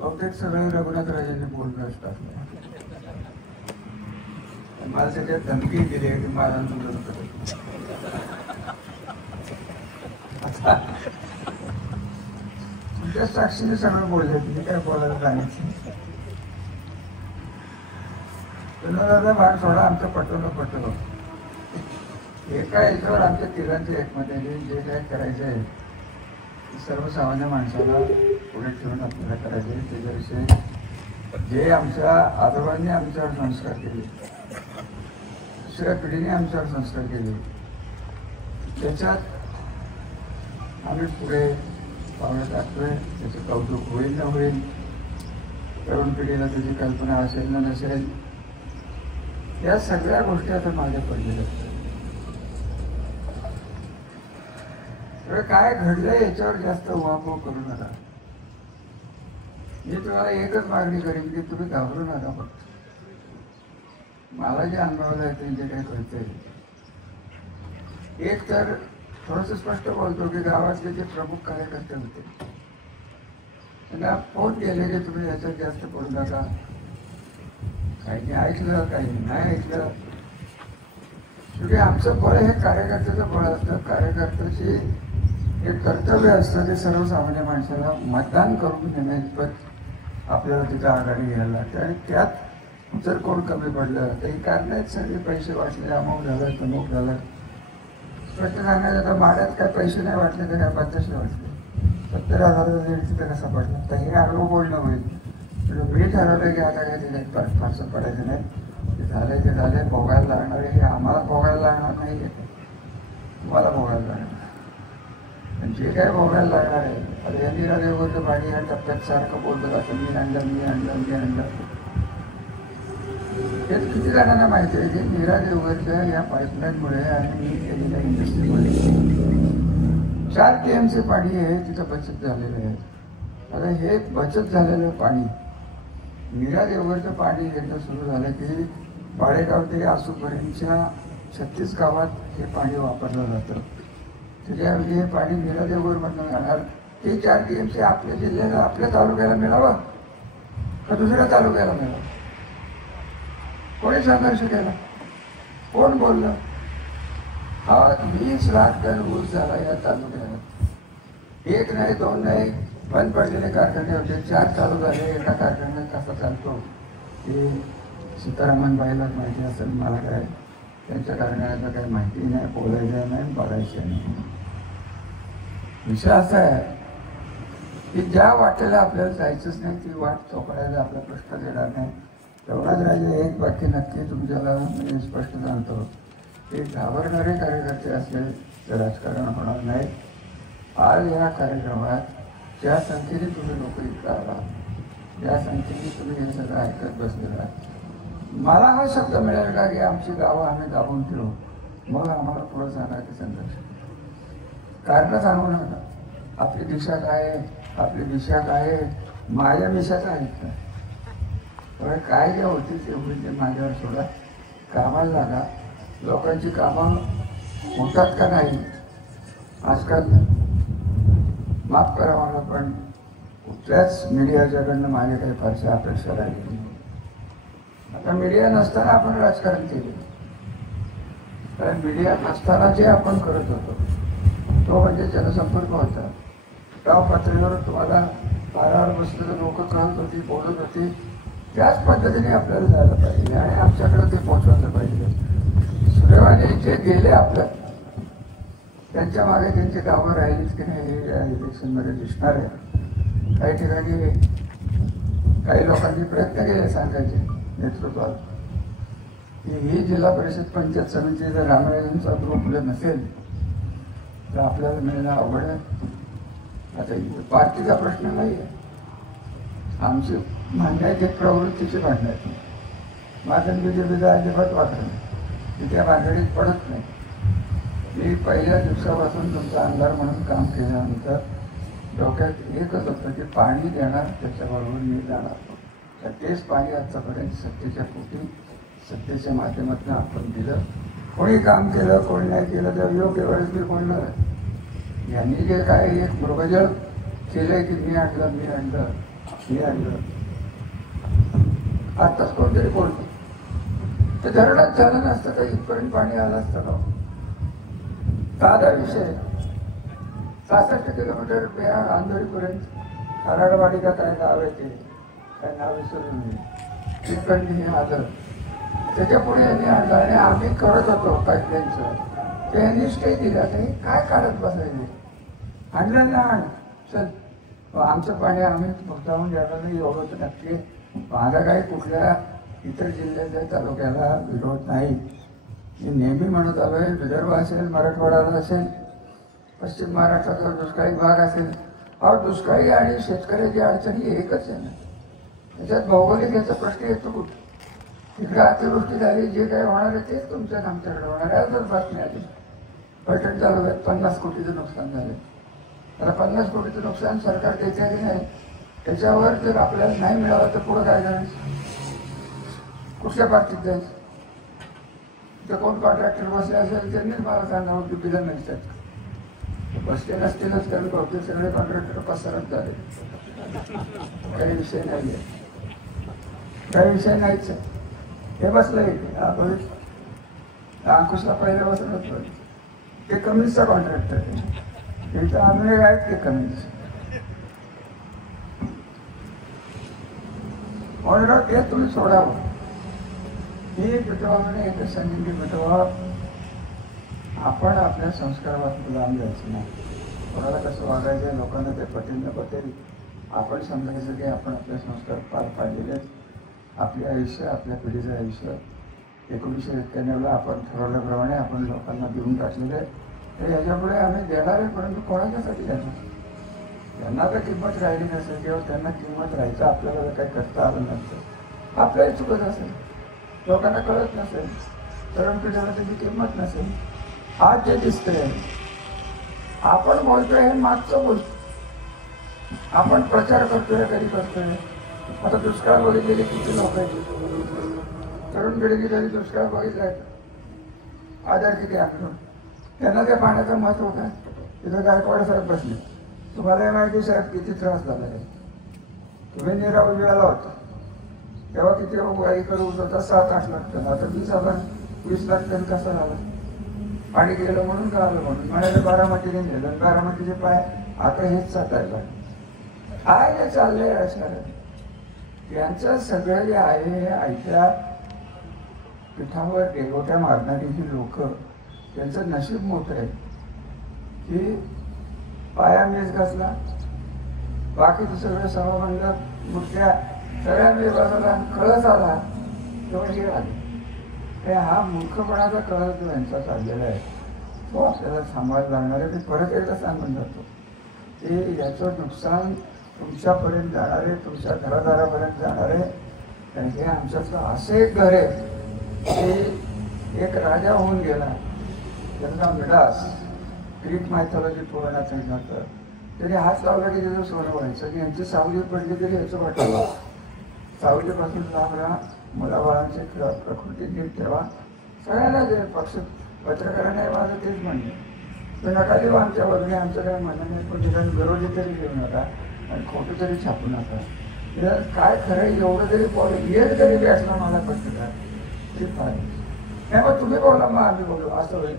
बहुतेक सगळे रघुनाथराजांनी बोलणं असतात. मला त्याच्यात धमकी दिली की मला तुमच्या साक्षीने सगळं बोलले, तुम्ही काय बोलायला सांगितलं. दादा भाग सोडा, आमचं पटवलं एका याच्यावर आमच्या तिघांचे एकमताने जे काय करायचं आहे सर्वसामान्य माणसाला पुढे ठेवून आपल्याला करायचे आहे. त्याच्याविषयी जे आमच्या आजोबांनी आमच्यावर संस्कार केले, दुसऱ्या पिढीने आमच्यावर संस्कार केले, त्याच्यात आम्ही पुढे पावलं टाकतोय. त्याचं कौतुक होईल ना होईल, तरुण पिढीला त्याची कल्पना असेल ना नसेल, या सगळ्या गोष्टी आता माझ्या पडलेल्या असतात. काय घडलंय याच्यावर जास्त उहापोह करू नका. मी तुम्हाला एकच मागणी करेन की तुम्ही घाबरू नका. फक्त मला जे अनुभवलं आहे त्यांचे काय कळतंय, एक तर थोडंसं स्पष्ट बोलतो की गावातले जे प्रमुख कार्यकर्ते होते त्यांना फोन केले की तुम्ही याच्यात जास्त पडू नका. काही ऐकलं, काही नाही ऐकलं. शेवटी आमचं बळ हे कार्यकर्त्याचं बळ असतं. कार्यकर्त्याची एक कर्तव्य असतं ते सर्वसामान्य माणसाला मतदान करून नेण्याइतपत आपल्याला तिथं आघाडी घ्यायला लागते. आणि त्यात जर कोण कमी पडलं काही कारण आहेत, सगळे पैसे वाटले, अमुक झालं तमुक झालं. स्पष्ट सांगायचं तर माड्यात काय पैसे नाही वाटले तर काय 50 वाटले, 70,000 तिथं कसा पडला. तर हे आडवं बोलणं होईल. मी ठरवलं की आता काही तिथे फारसं पडायचं नाही. ते झाले भोगायला लागणार आहे. हे आम्हाला भोगायला लागणार नाही, तुम्हाला भोगायला लागणार. आणि जे काय भोगायला लागणार आहे, आता या नीरा देवगरचं पाणी या टप्प्यात सारखं बोलतं का मी आणलं. हे किती जणांना माहिती आहे की नीरा देवगरच्या या पाईपलाईनमुळे आणि मी केलेल्या इंडस्ट्रीमुळे 4 TMC पाणी आहे तिथं बचत झालेलं आहे. आता हे बचत झालेलं पाणी, नीरा देवगरचं पाणी एकदा सुरू झालं की बाळेगाव ते आसूपर्यंतच्या 36 गावात हे पाणी वापरलं जातं. त्याच्याऐवजी हे पाणी नीरा देवगरमधून जाणार. ते 4 TMC आपल्या जिल्ह्याला, आपल्या तालुक्याला मिळावं का दुसऱ्या तालुक्याला मिळावं? कोणी संघर्ष केला? कोण बोललं? हा 20 लाख टन ऊस झाला या तालुक्यात. 1 नाही 2 नाही, बंद पडलेले कारखाने होते, 4 चालू झाले. एका कारखान्यात कसा चालतो ते सीतारामन बाईलाच माहिती असेल. मला काय त्यांच्या कारखान्याचं काही माहिती नाही, बोलायचं नाही, बघायचं नाही. विषय असा आहे की ज्या वाटेला आपल्याला जायचंच नाही ती वाट चोपडायला आपला प्रश्न येणार नाही. तेवढाच राहिले एक वाक्य नक्की तुमच्याला मी स्पष्ट सांगतो की घाबरणारे कार्यकर्ते असले तर राजकारण होणार नाही. आज या कार्यक्रमात ज्या संख्येने तुम्ही लोक इकडं आला, ज्या संख्येने तुम्ही हे सगळं ऐकत बसलेला, मला हा शब्द मिळेल का की आमची गावं आम्ही दाबून ठेवू, मग आम्हाला पुढं जाण्याचा संघर्ष. कारण सांगू नका आपली दिशा काय आहे, आपली दिशा काय आहे, माझ्या दिशाचा आहेत का? काय जे होती ते होईल ते माझ्यावर सोडा. कामाला लागा. लोकांची कामं होतात का नाही आजकाल माफ करा मला, पण कुठल्याच मीडियाच्याकडनं माझ्या काही फारशा अपेक्षा राहिली नाही. आता मीडिया नसताना आपण राजकारण केले, कारण मीडिया नसताना जे आपण करत होतो तो म्हणजे जनसंपर्क होता. गाव पातळीवर तुम्हाला दारावर बसलेलं लोक कळत होती, बोलत होती. त्याच पद्धतीने आपल्याला जायला पाहिजे आणि आमच्याकडे ते पोचवायला पाहिजे. सुदैवाने जे गेले आपल्या त्यांच्या मागे त्यांची गावं राहिलीच की नाही हे या इलेक्शनमध्ये दिसणार आहे. काही ठिकाणी काही लोकांनी प्रयत्न केले सांगायचे नेतृत्वात की ही जिल्हा परिषद पंचायत समिती जर रामराजांचा ग्रुप नसेल तर आपल्याला मिळणं अवघड आहे. आता पार्टीचा प्रश्न नाही आहे. आमची भांडणं आहेत एक प्रवृत्तीची भांडणं आहेत. माझं बीजेपीचा अजिबात वाटत नाही, मी त्या भांडणीत पडत नाही. मी पहिल्या दिवसापासून तुमचा आमदार म्हणून काम केल्यानंतर डोक्यात एकच होतं की पाणी देणार त्याच्याबरोबर मी जाणार. तर तेच पाणी आजच्यापर्यंत सत्तेच्या पोटी सत्तेच्या माध्यमातून आपण दिलं. कोणी काम केलं कोणी नाही केलं तर योग्य वेळेस मी बोलणार आहे. यांनी जे काय एक मृगजळ केलंय की मी आणलं हे आणलं. आताच कोणतरी बोलतो ते धरणात झालं नसतं तर इथपर्यंत पाणी आलं असतं का? साधा विषय 66 किलोमीटर आंधोरीपर्यंत कराडवाडी का काय नाव आहे ते काय नाव विसरून तिथपर्यंत हे आलं. त्याच्या पुढे यांनी आणलं आणि आम्ही करत होतो पाईपलाईनचं. त्यांनी स्टे दिला नाही. काय काढत बसायचे? आणलं ना आण चल आमचं पाणी आम्ही जाऊन द्यायला नाही एवढं तर नक्की. माझा काही कुठल्या इतर जिल्ह्याच्या तालुक्याला विरोध नाही. मी नेहमी म्हणत आलोय विदर्भ असेल मराठवाडा असेल पश्चिम महाराष्ट्राचा दुष्काळी भाग असेल. अहो दुष्काळी आणि शेतकऱ्याची अडचणी एकच आहे ना. त्याच्यात भौगोलिक याचा प्रश्न येतो कुठे? तिकडे अतिवृष्टी झाली जे काही होणार आहे तेच तुमच्यात आमच्याकडे होणार आहे. जर बातमी आली पैठण तालुक्यात 50 कोटीचं नुकसान झालं. त्याला 50 कोटीचं नुकसान सरकार देते की नाही त्याच्यावर जर आपल्याला नाही मिळालं तर पुढं काय करायचं? कुठल्या पार्टीत जायचं? तर कोण कॉन्ट्रॅक्टर बसले असेल त्यांनीच मला सांगावं की बिलं नसतात. बसले नसतीलच कारण बहुतेक सगळे कॉन्ट्रॅक्टर पसरत झाले. काही विषय नाही आहे. काही विषय नाहीच. हे बसलंय अंकुशला पहिल्या बसत ते कमीचा कॉन्ट्रॅक्टर आहे. त्यांचं अजून आहेत ते कमीच. म्हणून ते तुम्ही सोडावं. ही पिटवाने एकच सांगेन की पिटवा आपण आपल्या संस्कारापासून लांब जायचं नाही. कोणाला कसं वागायचं लोकांना ते पटेल न पटेल आपण समजायचं की आपण आपले संस्कार पार पाडलेले आहेत. आपले आयुष्य आपल्या पिढीचं आयुष्य 1991ला आपण ठरवल्याप्रमाणे आपण लोकांना देऊन टाकलेलं आहे. तर याच्यापुढे आम्ही देणार आहे परंतु कोणाच्यासाठी देणार? त्यांना तर किंमत राहिली नसेल किंवा त्यांना किंमत राहायचं आपल्याला जर काही करता आलं नसतं आपल्याही चुकत असेल लोकांना कळत नसेल तरुण पिढीला त्याची किंमत नसेल. आज जे दिसतंय आपण बोलतोय हे मागचं बोलतो. आपण प्रचार करतोय कधी करतोय. आता दुष्काळ बघितलेले किती लोक आहेत तरुण पिढी कधी दुष्काळ बघितलाय आधार किती आंदोलन त्यांना त्या पाण्याचं महत्व काय? तिथं गायकवाड साहेब बसले. तुम्हाला माहिती साहेब किती त्रास झाला आहे. तुम्ही नीरा उजव्याला होता तेव्हा किती गाई करू होता 7-8 लाख टन. आता 20 लाख टन कसा झाला? पाणी गेलं म्हणून का आलं म्हणून म्हणाले बारामतीने नेलं. बारामतीचे पाय आता हेच साठायला काय जे चाललंय राजकारण यांचं सगळं जे आहे हे ऐकल्या पिठावर डेगोट्या मारणारी ही लोक त्यांचं नशीब मोठं आहे की पाया मेज घासला बाकीचं सगळं सभामंडळ मुठ्या सगळ्या मेज बसला कळस आला तेव्हा हे आले. हा मूर्खपणाचा कळस जो यांचा चाललेला आहे तो आपल्याला सांभाळायला लागणार आहे. ते परत एकदा सांगून जातो की याचं नुकसान तुमच्यापर्यंत जाणार आहे तुमच्या घरादारापर्यंत जाणार आहे. कारण हे आमच्यातलं असं एक घर आहे की एक राजा होऊन गेला त्यांना मिडास ग्रीक मायथॉलॉजी पुराणात सांगितलं तरी हात लावला की त्याचं सोनं व्हायचं की यांची सावली पडली तरी याचं वाटावं. सावलीपासून लांब राहा. मुलाबाळांची प्रकृती नीट ठेवा. सगळ्यांना जे पक्ष पत्रकारांना माझं तेच म्हणणे तर नका देऊ आमच्या बाजूने आमचं काय म्हणणं नाही पण निदान विरोधी तरी घेऊ नका आणि खोटं तरी छापू नका. काय खरं एवढं जरी येत जरी भेटला मला पत्रकार ते फार नाही. मग तुम्ही बोला मग आम्ही बोलू असं होईल.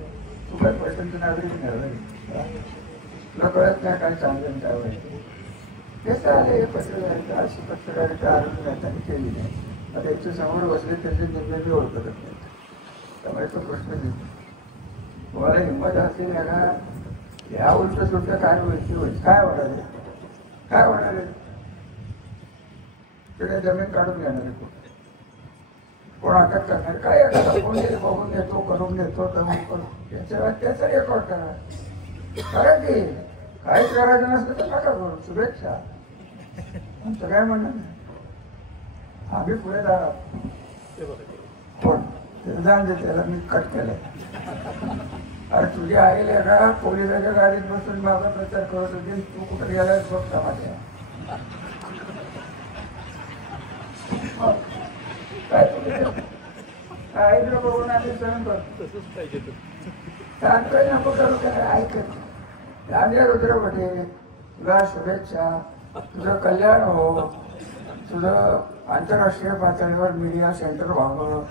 तू काय पैशांचं नागरिक नाही तुला कळत नाही काय चांगलं काय वाईट. तेच आले पत्रकारिता अशी पत्रकारिता आरोग्य नेत्यांनी केली नाही. आता याच्या समोर बसले त्याचे निर्णय बी ओळखत नाही. त्यामुळे तो प्रश्न नाही. तुम्हाला हिंमत असेल ना या उलट सुलट काय होईल काय होणार आहे काय होणार आहे? तिकडे जमीन काढून घेणार आहे कोण अटक करणार काय कोण बघून घेतो करून घेतो दमून करून याच्या त्याचा रेकॉर्ड करा करा की काहीच करायचं नसतं तर नका करू. शुभेच्छा. आमचं काय म्हणणं नाही. आम्ही पुढे जाण दे त्याला मी कट केलं. अरे तुझी आईला का पोलिसाच्या गाडीत बसून बाबा प्रचार करत होती तू कुठे गेलास बघता माझ्या काय बघून आम्ही सहन करतो सांगतोय नको करू काय ऐकत. आम्ही रुद्र भटे तुला शुभेच्छा तुझं कल्याण हो तुझं आंतरराष्ट्रीय पातळीवर मीडिया सेंटर व्हावं,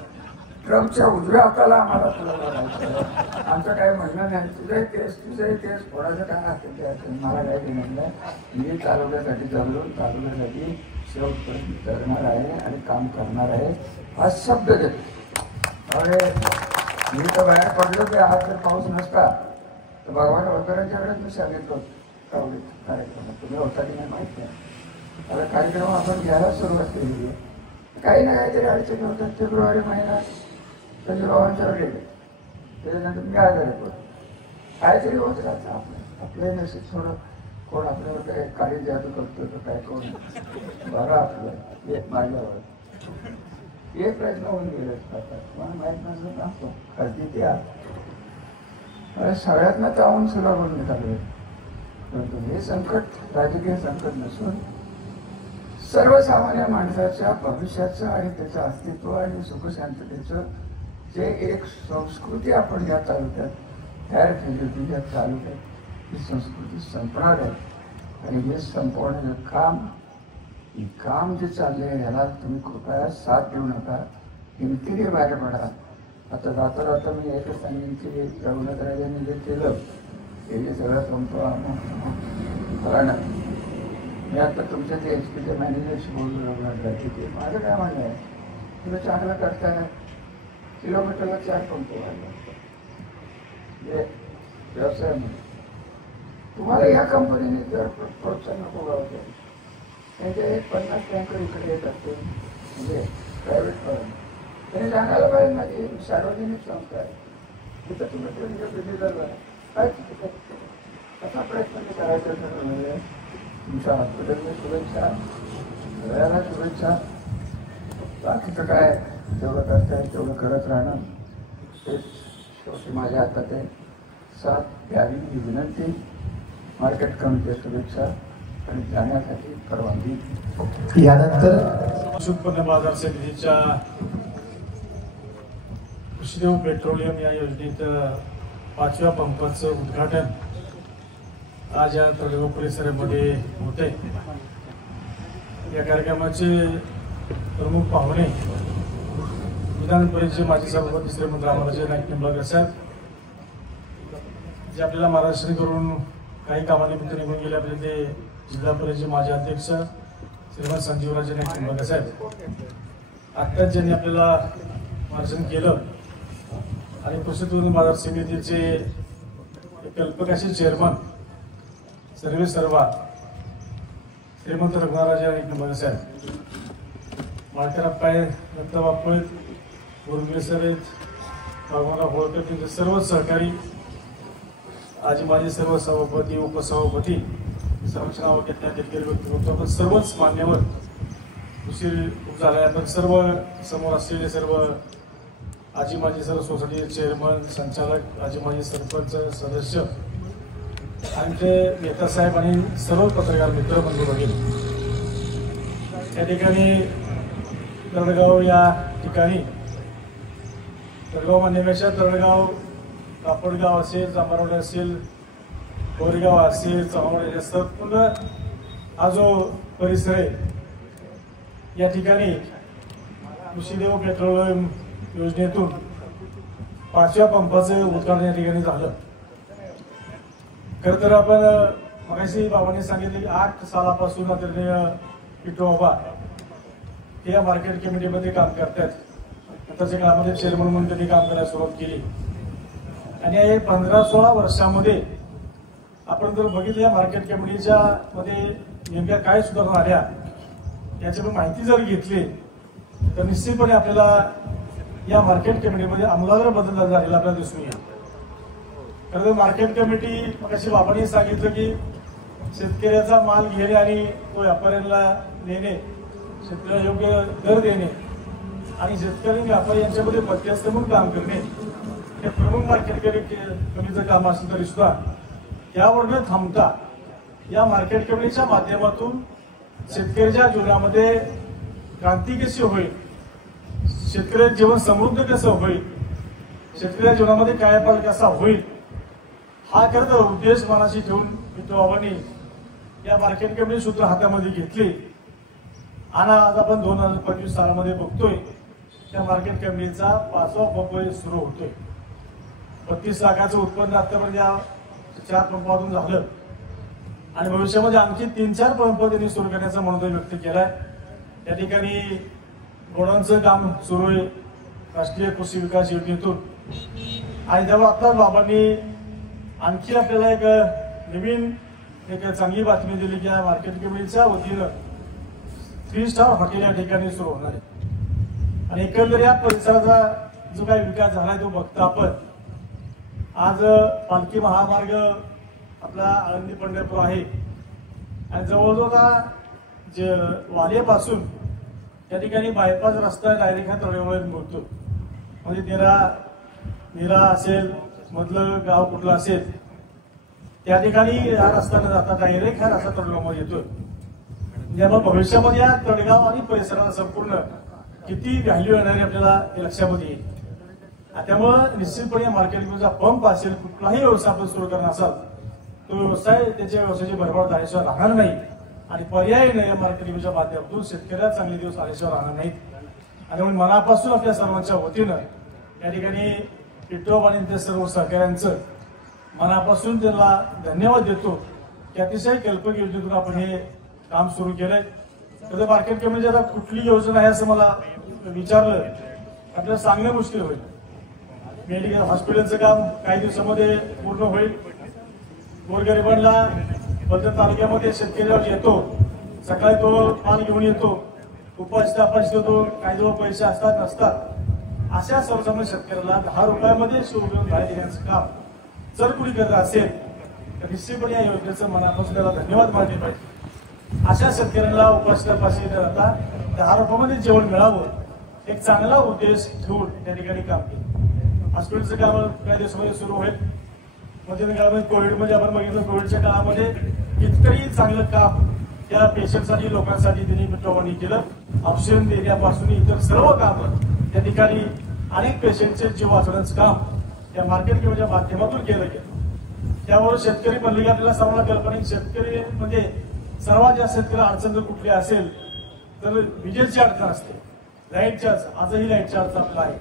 ट्रम्पच्या उजव्या हाताला आम्हाला तुला लढायचं. आमचं काही म्हणणं नाही, तुझंही केस कोणाचं काय असेल ते असेल, मला काही घेणं नाही. मी तालुक्यासाठी तालुक्यासाठी शेवटपर्यंत करणार आहे आणि काम करणार आहे हा शब्द देतो. अरे मी तर बाहेर पडलो की आज जर पाऊस नसता तर भगवान वगैरेंच्याकडे मी सांगितलं होतं कार्यक्रमात, तुम्ही होता की नाही माहीत नाही. आता कार्यक्रम आपण घ्यायला सुरुवात केलेली आहे. काही ना काहीतरी अडचणी होतात. फेब्रुवारी महिना संजूबाबांच्यावर गेले, त्याच्यानंतर मी आजारी पडतो. काहीतरी होत राहतं आपलं नशीब थोडं. कोण आपल्यावर काय काळी जादू करतो तर काय कोण बरं आपलं एक माझ्यावर एक प्रश्न होऊन गेले असतात. मला माहीत नसलं सांगतो खाजगी ते आत सगळ्यातनं त्याहून सुद्धा बोलणे चालू आहे. परंतु हे संकट राजकीय संकट नसून सर्वसामान्य माणसाच्या भविष्याचं आणि त्याचं अस्तित्व आणि सुखशांततेचं जे एक संस्कृती आपण या तालुक्यात तयार केली होती, या तालुक्यात ही संस्कृती संपणार आहे. आणि हे संपवण्याचं काम जे चालले आहे याला तुम्ही कृपया साथ देऊ नका, हिमतीने बाहेर पडा. आता जाता मी एकच सांगेन की रघुनाथराजांनी जे केलं हे जे सगळं संपवा कारण मी आता तुमच्या ते HP मॅनेजरशी बोलून रघुनाथराज तिथे माझं काय म्हणणं आहे, तुम्ही चांगलं करताना किलोमीटरला 4 पंप वाढले व्यवसाय म्हणून. तुम्हाला या कंपनीने जर प्रोत्साहन नको गावतो त्यांचे 50 टँकर इकडे येत असते म्हणजे प्रायव्हेट फर्म, त्यांनी सांगायला पाहिजे माझी सार्वजनिक संस्था आहे तिथं तुम्ही डिझेल काय कसा प्रयत्न करायचा ठरवलं. तुमच्या हॉस्पिटलला शुभेच्छा, वेळाला शुभेच्छा. बाकीचं काय जेवढं करताय तेवढं करत राहणं तेच शेवटी माझ्या हातात आहे. साथ द्यावी ही विनंती. मार्केट कमिटीच्या शुभेच्छा आणि जाण्यासाठी परवानगी. यानंतर उत्पन्न बाजार समितीच्या कृषीदेव पेट्रोलियम या योजनेत 5व्या पंपाचं उद्घाटन आज या तळेगाव परिसरामध्ये होते. या कार्यक्रमाचे प्रमुख पाहुणे विधान परिषदेचे माजी सभापती श्रीमंत रामराजे नाईक निंबाळकर साहेब, जे आपल्याला महाराष्ट्र करून काही कामानिमित्त निघून गेले. आपले ते जिल्हा परिषदेचे माजी अध्यक्ष श्रीमंत संजीवराजे नाईक निंबाळकर साहेब, आत्ताच ज्यांनी आपल्याला मार्गदर्शन केलं आणि कृषी उत्पन्न बाजार समितीचे कल्पकाशी चेअरमन सर्वा श्रीमंत रघुनाथराजे नाईक निंबाळकर साहेब, माळकरप्पाय दत्ता बापळत, उर्मिले सर आहेत, भगवानराव होळकर, त्यांचे सर्व सहकारी, आजी माझे सर्व सभापती उपसभापती, सर्वच नाव घेतल्या देखील व्यक्तिमत्व सर्वच मान्यवर, उशीर खूप झाला आहे पण सर्व समोर असलेले सर्व आजी माझी सर्व सोसायटी चेअरमन, संचालक, आजी माझी सरपंच सदस्य, आमचे नेता साहेब आणि सर्व पत्रकार मित्र बंधू भगिनी, या ठिकाणी तळगाव या ठिकाणी तळगाव म्हणण्यापेक्षा तळगाव कापडगाव असेल, जांभरवाडी असेल, कोरेगाव असेल, चव्हाणवाडी असेल, पूर्ण हा जो परिसर आहे या ठिकाणी कृषीदेव पेट्रोलियम योजनेतून 5व्या पंपाचं उद्घाटन या ठिकाणी झालं. खरं तर आपण मगाशी बाबांनी सांगितले की 8 सालापासून आदरणीय पिंटू बाबा हे या मार्केट कमिटीमध्ये काम करतात. नंतरच्या काळामध्ये चेअरमन म्हणून त्यांनी काम करायला सुरुवात केली आणि या 15-16 वर्षामध्ये आपण जर बघितलं या मार्केट कमिटीच्या मध्ये नेमक्या काय सुधारणा आल्या याची माहिती जर घेतली तर निश्चितपणे आपल्याला या मार्केट कमिटीमध्ये आमूलाग्र बदल झालेला आपल्याला दिसून येईल. खरं तर मार्केट कमिटी मगाशी बाबांनी सांगितलं की शेतकऱ्याचा माल घेणे आणि तो व्यापाऱ्यांना देणे, शेतकऱ्याला योग्य दर देणे आणि शेतकरी व्यापारी यांच्यामध्ये मध्यस्थ म्हणून काम करणे हे प्रमुख मार्केट कमिटीचं काम असलं तरी सुद्धा त्यावर न थांबता या मार्केट कमिटीच्या माध्यमातून शेतकऱ्याच्या जीवनामध्ये क्रांती कशी होईल, शेतकऱ्याचं जीवन समृद्ध कसं होईल, शेतकऱ्याच्या जीवनामध्ये कायापालट कसा होईल हा खरं तर उद्देश मनाशी ठेवून पिंटू बाबांनी या मार्केट कमिटी सूत्र हातामध्ये घेतली आणि आज आपण 2025 सालामध्ये बघतोय त्या मार्केट कमिटीचा 5वा पंप सुरू होतोय. 32 लाखाचं उत्पन्न आतापर्यंत या 4 पंपातून झालं आणि भविष्यामध्ये आणखी 3-4 पंप त्यांनी सुरू करण्याचा मनोदय व्यक्त केलाय. या ठिकाणी गोडाऊनचं काम सुरू आहे राष्ट्रीय कृषी विकास योजनेतून. आणि तेव्हा आत्ताच बाबांनी आणखी आपल्याला एक नवीन चांगली बातमी दिली की या मार्केट कमिटीच्या वतीनं 3 स्टार हॉटेल या ठिकाणी सुरू होणार आहे. आणि एकंदर या परिसराचा जो काही विकास झालाय तो बघता आपण आज पालखी महामार्ग आपला आळंदी पंढरपूर आहे आणि जवळजवळ वालेपासून त्या ठिकाणी बायपास रस्ता डायरेक्ट हा तळेवर मिळतो. म्हणजे निरा असेल मधलं गाव कुठलं असेल त्या ठिकाणी हा रस्ता न जाता डायरेक्ट हा रस्ता तळेगावमध्ये येतोय. त्यामुळे भविष्यामध्ये या तळेगाव आणि परिसराला संपूर्ण किती व्हॅल्यू येणार आहे आपल्याला हे लक्षामध्ये येईल. त्यामुळे निश्चितपणे मार्केटिंगचा पंप असेल कुठलाही व्यवसाय आपण सुरू करणार असाल तो व्यवसाय त्याच्या व्यवसायाची भरभराट झाल्याशिवाय राहणार नाही आणि पर्यायीने या मार्केटिंगच्या माध्यमातून शेतकऱ्याला चांगले दिवस आल्याशिवाय राहणार नाहीत. आणि म्हणून मनापासून आपल्या सर्वांच्या वतीनं या ठिकाणी टिटोब आणि त्या सर्व सहकाऱ्यांचं मनापासून त्याला धन्यवाद देतो की अतिशय कल्पक योजनेतून आपण हे काम सुरू केलंय. तर मार्केट कमिटी आता कुठली योजना आहे असं मला विचारलं आपल्याला सांगणं मुश्किल होईल. मेडिकल हॉस्पिटलचं काम काही दिवसामध्ये पूर्ण होईल. गोरगरिबांना पलटण तालुक्यामध्ये शेतकऱ्यावर येतो सकाळी तो माल घेऊन येतो उपास तापास देतो काही जवळ पैसे असतात नसतात अशा सर्वसामान्य शेतकऱ्याला 10 रुपयामध्ये शिवून भाडे देण्याचं काम जर कुणी करत असेल तर निश्चितपणे या योजनेचं मनापासून त्याला धन्यवाद मानले पाहिजे. अशा शेतकऱ्यांना उपास तापास न जाता 10 रुपयामध्ये जेवण मिळावं एक चांगला उद्देश ठेवून त्या ठिकाणी काम केलं. हॉस्पिटलचं काम काही दिवसामध्ये सुरू होईल. मध्यंतरी काळामध्ये कोविडमध्ये आपण बघितलं कोविडच्या काळामध्ये कितीतरी चांगलं काम त्या पेशंटसाठी लोकांसाठी त्यांनी टिटोबांनी केलं. ऑक्सिजन देण्यापासून इतर सर्व काम त्या ठिकाणी अनेक पेशंटचे जीव वाचवण्याचं काम या मार्केट कमिटीच्या माध्यमातून केलं गेलं. त्यामुळे शेतकरी म्हणले की आपल्याला सर्वांना कल्पना शेतकरी म्हणजे सर्वात जास्त शेतकरी अडचण जर कुठली असेल तर विजेची अडचण असते. लाईटच्या आजही लाईटच्या अडचण आपल्याला आहे.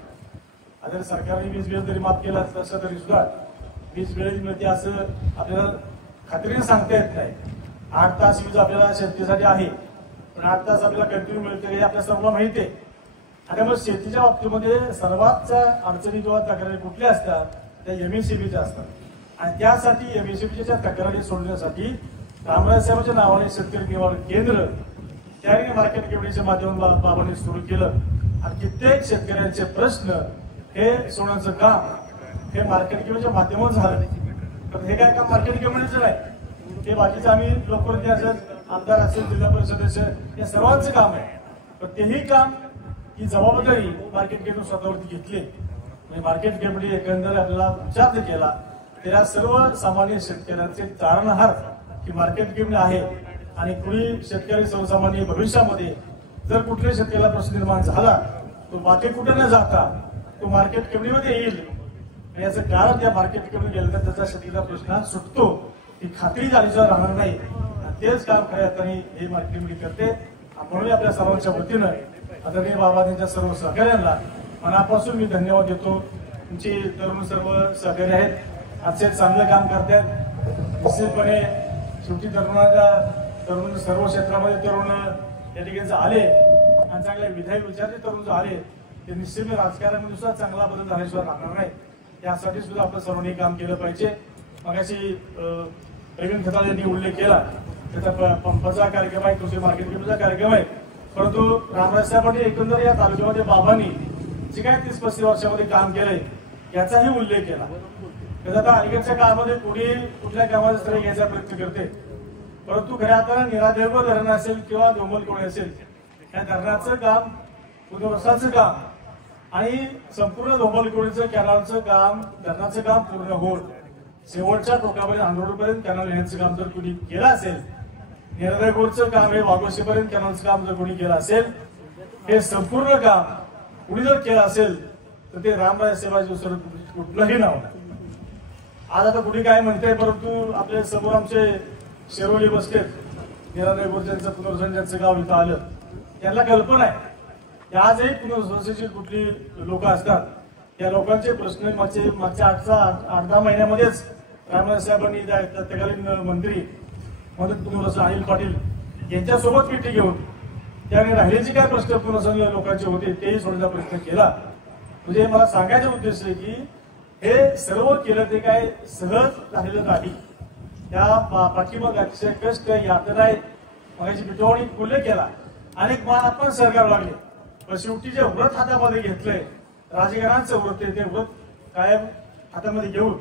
जर सरकारने वीज बिल जरी माफ केला तसं तरी सुद्धा वीज वेळेत मिळते असं आपल्याला खात्रीने सांगता येत नाही. 8 तास वीज आपल्याला शेतीसाठी आहे पण 8 तास आपल्याला कंटिन्यू मिळते हे आपल्या सर्वांना माहिती आहे. त्यामुळे शेतीच्या बाबतीमध्ये सर्वात अडचणी किंवा तक्रारी कुठल्या असतात त्या एमएससीबीच्या असतात आणि त्यासाठी एमएससीबीच्या तक्रारी सोडण्यासाठी रामराज साहेबांच्या नावाने शेतकरी निवारण केंद्र त्या मार्केट कमिटीच्या माध्यमातून बाबांनी सुरू केलं आणि कित्येक शेतकऱ्यांचे प्रश्न हे सोडण्याचं काम हे मार्केट कमिटीच्या माध्यमातून झालं. पण हे काय काम मार्केट कमिटीचं नाही ते बाकीचं आम्ही लोकप्रतिनिधी असेल आमदार असेल जिल्हा परिषद असेल या सर्वांचं काम आहे. पण तेही काम ही जबाबदारी मार्केट कमिटी स्वतःवरती घेतली. म्हणजे मार्केट कमिटी एकंदर आपल्याला विचार केला त्या सर्व सामान्य शेतकऱ्यांचे तारणहार ही मार्केट कमिटी आहे. आणि कुणी शेतकरी सर्वसामान्य भविष्यामध्ये जर कुठल्या शेतकऱ्याला प्रश्न निर्माण झाला तो बाकी कुठे न जाता तो मार्केट कमिटीमध्ये येईल. याचं कारण त्या मार्केट कमिटी गेलं तर त्याचा शेतीचा प्रश्न सुटतो ही खात्री झाल्याशिवाय राहणार नाही. तेच काम खऱ्या अर्थाने हे मार्केट कमिटी करते. म्हणून आपल्या सर्वांच्या वतीनं आदरणीय बाबा त्यांच्या सर्व सहकार्यांना मनापासून मी धन्यवाद देतो. तुमची तरुण सर्व सहकारी आहेत असे चांगलं काम करतात. निश्चितपणे शेवटी तरुण सर्व क्षेत्रामध्ये तरुण या ठिकाणी आले आणि चांगले विधायक विचारले तरुण आले ते निश्चित राजकारणामध्ये सुद्धा चांगला बदल झाल्याशिवाय राहणार नाही. यासाठी सुद्धा आपण सर्वांनी काम केलं पाहिजे. मगाशी प्रवीण खताळ यांनी उल्लेख केला त्याचा पंपाचा कार्यक्रम आहे कृषी मार्केट कमिटीचा कार्यक्रम आहे. परंतु रामराज साहेबांनी एकंदर या तालुक्यामध्ये बाबांनी जे काय 30-35 वर्षामध्ये काम केलंय याचाही उल्लेख केला. त्याचा आता अलीकडच्या काळामध्ये कुणी कुठल्या कामाचा श्रेय घ्यायचा प्रयत्न करते परंतु खऱ्या आता निरादेव धरण असेल किंवा डोंबलकोळे असेल या धरणाचं काम पुनर्वसनाचं काम आणि संपूर्ण डोंबलकोळीचं कॅनलचं काम धरणाचं काम पूर्ण होऊन शेवटच्या टोकापर्यंत आंधोडपर्यंत कॅनल येण्याचं काम जर कुणी केलं असेल निरादेवचं काम हे वाघोशीपर्यंत कॅनलचं काम जर कोणी केलं असेल हे संपूर्ण काम कुणी जर केलं असेल तर ते रामराज सेवाजी दुसरं कुठलंही नाव नाही. आज आता कुणी काय म्हणते परंतु आपल्या समोर आमचे शेरोली बसतेत निरादेव ज्यांचं पुनर्वसन ज्यांचं गाव इथं आलं त्यांना कल्पना आहे की आजही पुनर्वसनाची कुठली लोक असतात त्या लोकांचे प्रश्न मागच्या 8-10 महिन्यामध्येच रामराज साहेबांनी तत्कालीन मंत्री मदत पुनर्वसन अनिल पाटील यांच्यासोबत मिटिंग घेऊन त्याने राहिलेचे काय प्रश्न पुनर्वसन लोकांचे होते तेही सोडण्याचा प्रयत्न केला. म्हणजे मला सांगायचा उद्देश आहे की हे सर्व केलं ते काय सहज झालेलं नाही. त्या पाठीमागे अतिशय कष्ट यातना आहेत. मगाची पिठवणी उल्लेख केला अनेक मान आपण सरकार लागले पण शेवटी जे व्रत हातामध्ये घेतलंय राजकारणाचं व्रत आहे ते व्रत कायम हातामध्ये घेऊन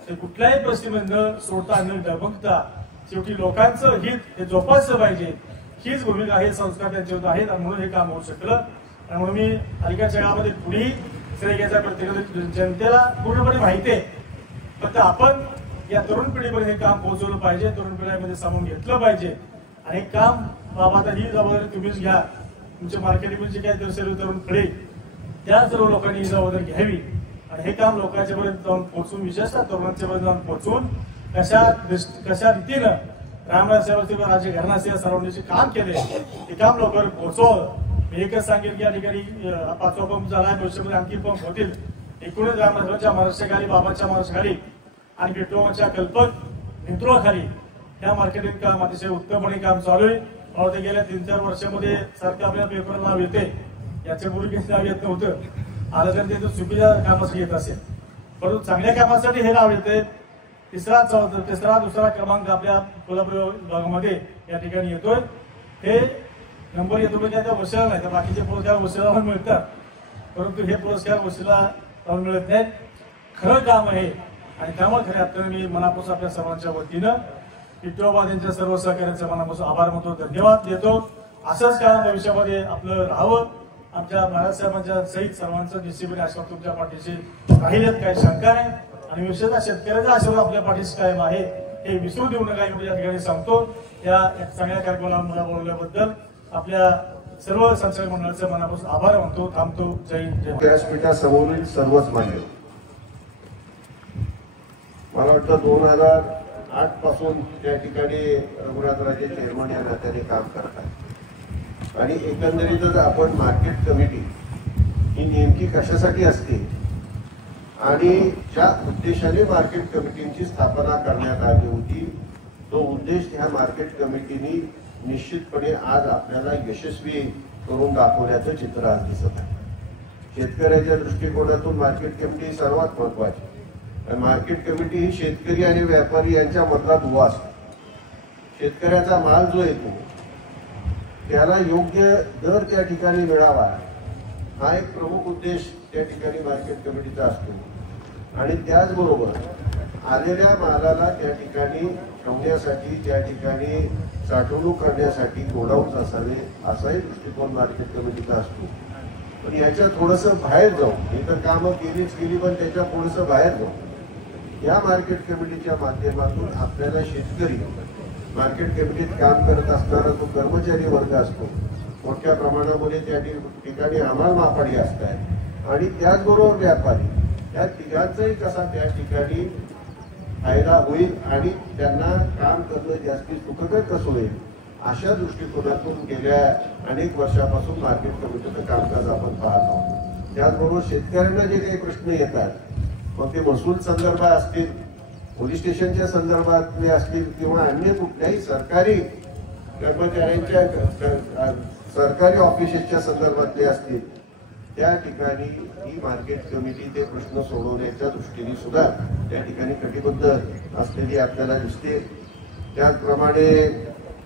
ते कुठल्याही परिस्थितीमध्ये न सोडता न डबकता शेवटी लोकांचं हित हे जोपासलं पाहिजे हीच भूमिका आहे संस्कार त्यांच्यावर आहेत आणि म्हणून हे काम होऊ शकलं. आणि म्हणून मी अलीकडच्या काळामध्ये पुढेही श्रेय घ्यायचा प्रत्येक जनतेला पूर्णपणे माहिती आहे. फक्त आपण या तरुण पिढीपर्यंत हे काम पोहोचवलं पाहिजे तरुण पिढीमध्ये सामावून घेतलं पाहिजे आणि काम बाबा आता ही जबाबदारी तुम्हीच घ्या. तुमचे मार्केटिंगचे काय सर्व तरुण पिढी त्या सर्व लोकांनी ही जबाबदारी घ्यावी आणि हे काम लोकांच्या पर्यंत जाऊन पोहोचून विशेषतः तरुणांच्या पर्यंत जाऊन पोहोचून कशा रीतीनं रामराज साहेब राजघराणा असेल सर्वांनी काम केले ते काम लवकर पोहोचवलं. मी एकच सांगेन की या ठिकाणी 5वा पंप झाला भविष्यामध्ये आणखी पंप होतील. एकूणच रामराजांच्या महाराष्ट्राखाली बाबांच्या महाराष्ट्राखाली आणि पेट्रोलच्या कल्पक नेतृत्वाखाली या मार्केटिंग काम अतिशय उत्तमपणे काम चालू आहे. मला ते गेल्या 3-4 वर्षामध्ये सारखं आपल्या पेपरला नाव येते याच्यापूर्वी काही नाव येत नव्हतं आलं तर ते चुकीच्या कामासाठी येत असेल परंतु चांगल्या कामासाठी हे नाव येते. दुसरा क्रमांक आपल्या कोल्हापूर विभागामध्ये या ठिकाणी येतोय. हे नंबर येतो म्हणजे त्या वशिला नाही तर बाकीचे पुरस्कार वशिला मिळतात परंतु हे पुरस्कार वशिला मिळत नाहीत. खरं काम आहे आणि त्यामुळे खऱ्या अर्थाने मी मनापासून आपल्या सर्वांच्या वतीनं विठोबा यांच्या सर्व सहकार्यांचा मनापासून आभार मानतो धन्यवाद देतो. असंच काम भविष्यामध्ये आपलं राहावं. आमच्या महाराज साहेबांच्या सहित सर्वांचं निश्चितपणे आशीर्वाद तुमच्या पाठीशी राहिलेत काही शंका नाही आणि विशेषतः शेतकऱ्याचा आशीर्वाद आपल्या पाठीशी कायम आहे हे विसरू देऊ नका एवढं या ठिकाणी सांगतो. या चांगल्या कार्यक्रमाला मला बोलवल्याबद्दल आपल्या सर्व संचालक मंडळाचे मनापासून आभार मानतो. थांबतो. जय हिंद जय व्यासपीठासमोरील सर्वच मान्य. मला वाटतं 2008 पासून त्या ठिकाणी रघुनाथराजे चेअरमन या नात्याने काम करतात आणि एकंदरीतच आपण मार्केट कमिटी ही नेमकी कशासाठी असते आणि ज्या उद्देशाने मार्केट कमिटीची स्थापना करण्यात आली होती तो उद्देश ह्या मार्केट कमिटीने निश्चितपणे आज आपल्याला यशस्वी करून दाखवण्याचं चित्र आज दिसत आहे. शेतकऱ्याच्या दृष्टिकोनातून मार्केट कमिटी सर्वात महत्वाची. मार्केट कमिटी ही शेतकरी आणि व्यापारी यांच्या मधला दुवा असतो. शेतकऱ्याचा माल जो येतो त्याला योग्य दर त्या ठिकाणी मिळावा हा एक प्रमुख उद्देश त्या ठिकाणी मार्केट कमिटीचा असतो आणि त्याचबरोबर आलेल्या मालाला त्या ठिकाणी ठेवण्यासाठी त्या ठिकाणी साठवणूक करण्यासाठी गोडाऊन्स असावे असाही दृष्टिकोन मार्केट कमिटीचा असतो. पण याच्या थोडंसं बाहेर जाऊन हे तर कामं केली पण त्याच्या थोडंसं बाहेर जाऊन या मार्केट कमिटीच्या माध्यमातून आपल्याला शेतकरी मार्केट कमिटीत काम करत असणारा जो कर्मचारी वर्ग असतो मोठ्या प्रमाणामध्ये त्या ठिकाणी आम्हाला मापाडी असतात आणि त्याचबरोबर व्यापारी या तिघांचाही कसा त्या ठिकाणी फायदा होईल आणि त्यांना काम करणं जास्ती सुखकर कसं होईल अशा दृष्टिकोनातून गेल्या अनेक वर्षापासून मार्केट कमिटीचं कामकाज आपण पाहत आहोत. त्याचबरोबर शेतकऱ्यांना जे काही प्रश्न येतात मग ते महसूल संदर्भात असतील पोलीस स्टेशनच्या संदर्भातले असतील किंवा अन्य कुठल्याही सरकारी कर्मचाऱ्यांच्या सरकारी ऑफिसेसच्या संदर्भातले असतील त्या ठिकाणी ही मार्केट कमिटी ते प्रश्न सोडवण्याच्या दृष्टीने सुद्धा त्या ठिकाणी कटिबद्ध असलेली आपल्याला दिसते. त्याचप्रमाणे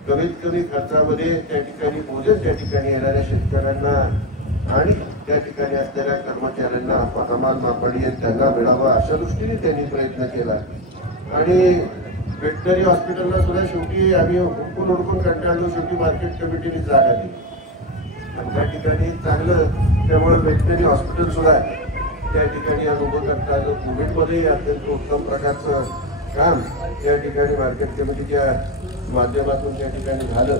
कमीत कमी खर्चामध्ये त्या ठिकाणी भोजन त्या ठिकाणी येणाऱ्या शेतकऱ्यांना आणि त्या ठिकाणी असलेल्या कर्मचाऱ्यांना हमाल मापाडी त्यांना मिळावा अशा दृष्टीने त्यांनी प्रयत्न केला आणि वेटनरी हॉस्पिटलला सुद्धा शेवटी आम्ही हुडकून कंटाळलो. शेवटी मार्केट कमिटीने जागा दिली आणि त्या ठिकाणी चांगलं त्यामुळे वेटनरी हॉस्पिटल सुद्धा त्या ठिकाणी आज उभं करता आलं. कोविडमध्येही अत्यंत उत्तम प्रकारचं काम त्या ठिकाणी मार्केट कमिटीच्या माध्यमातून त्या ठिकाणी झालं.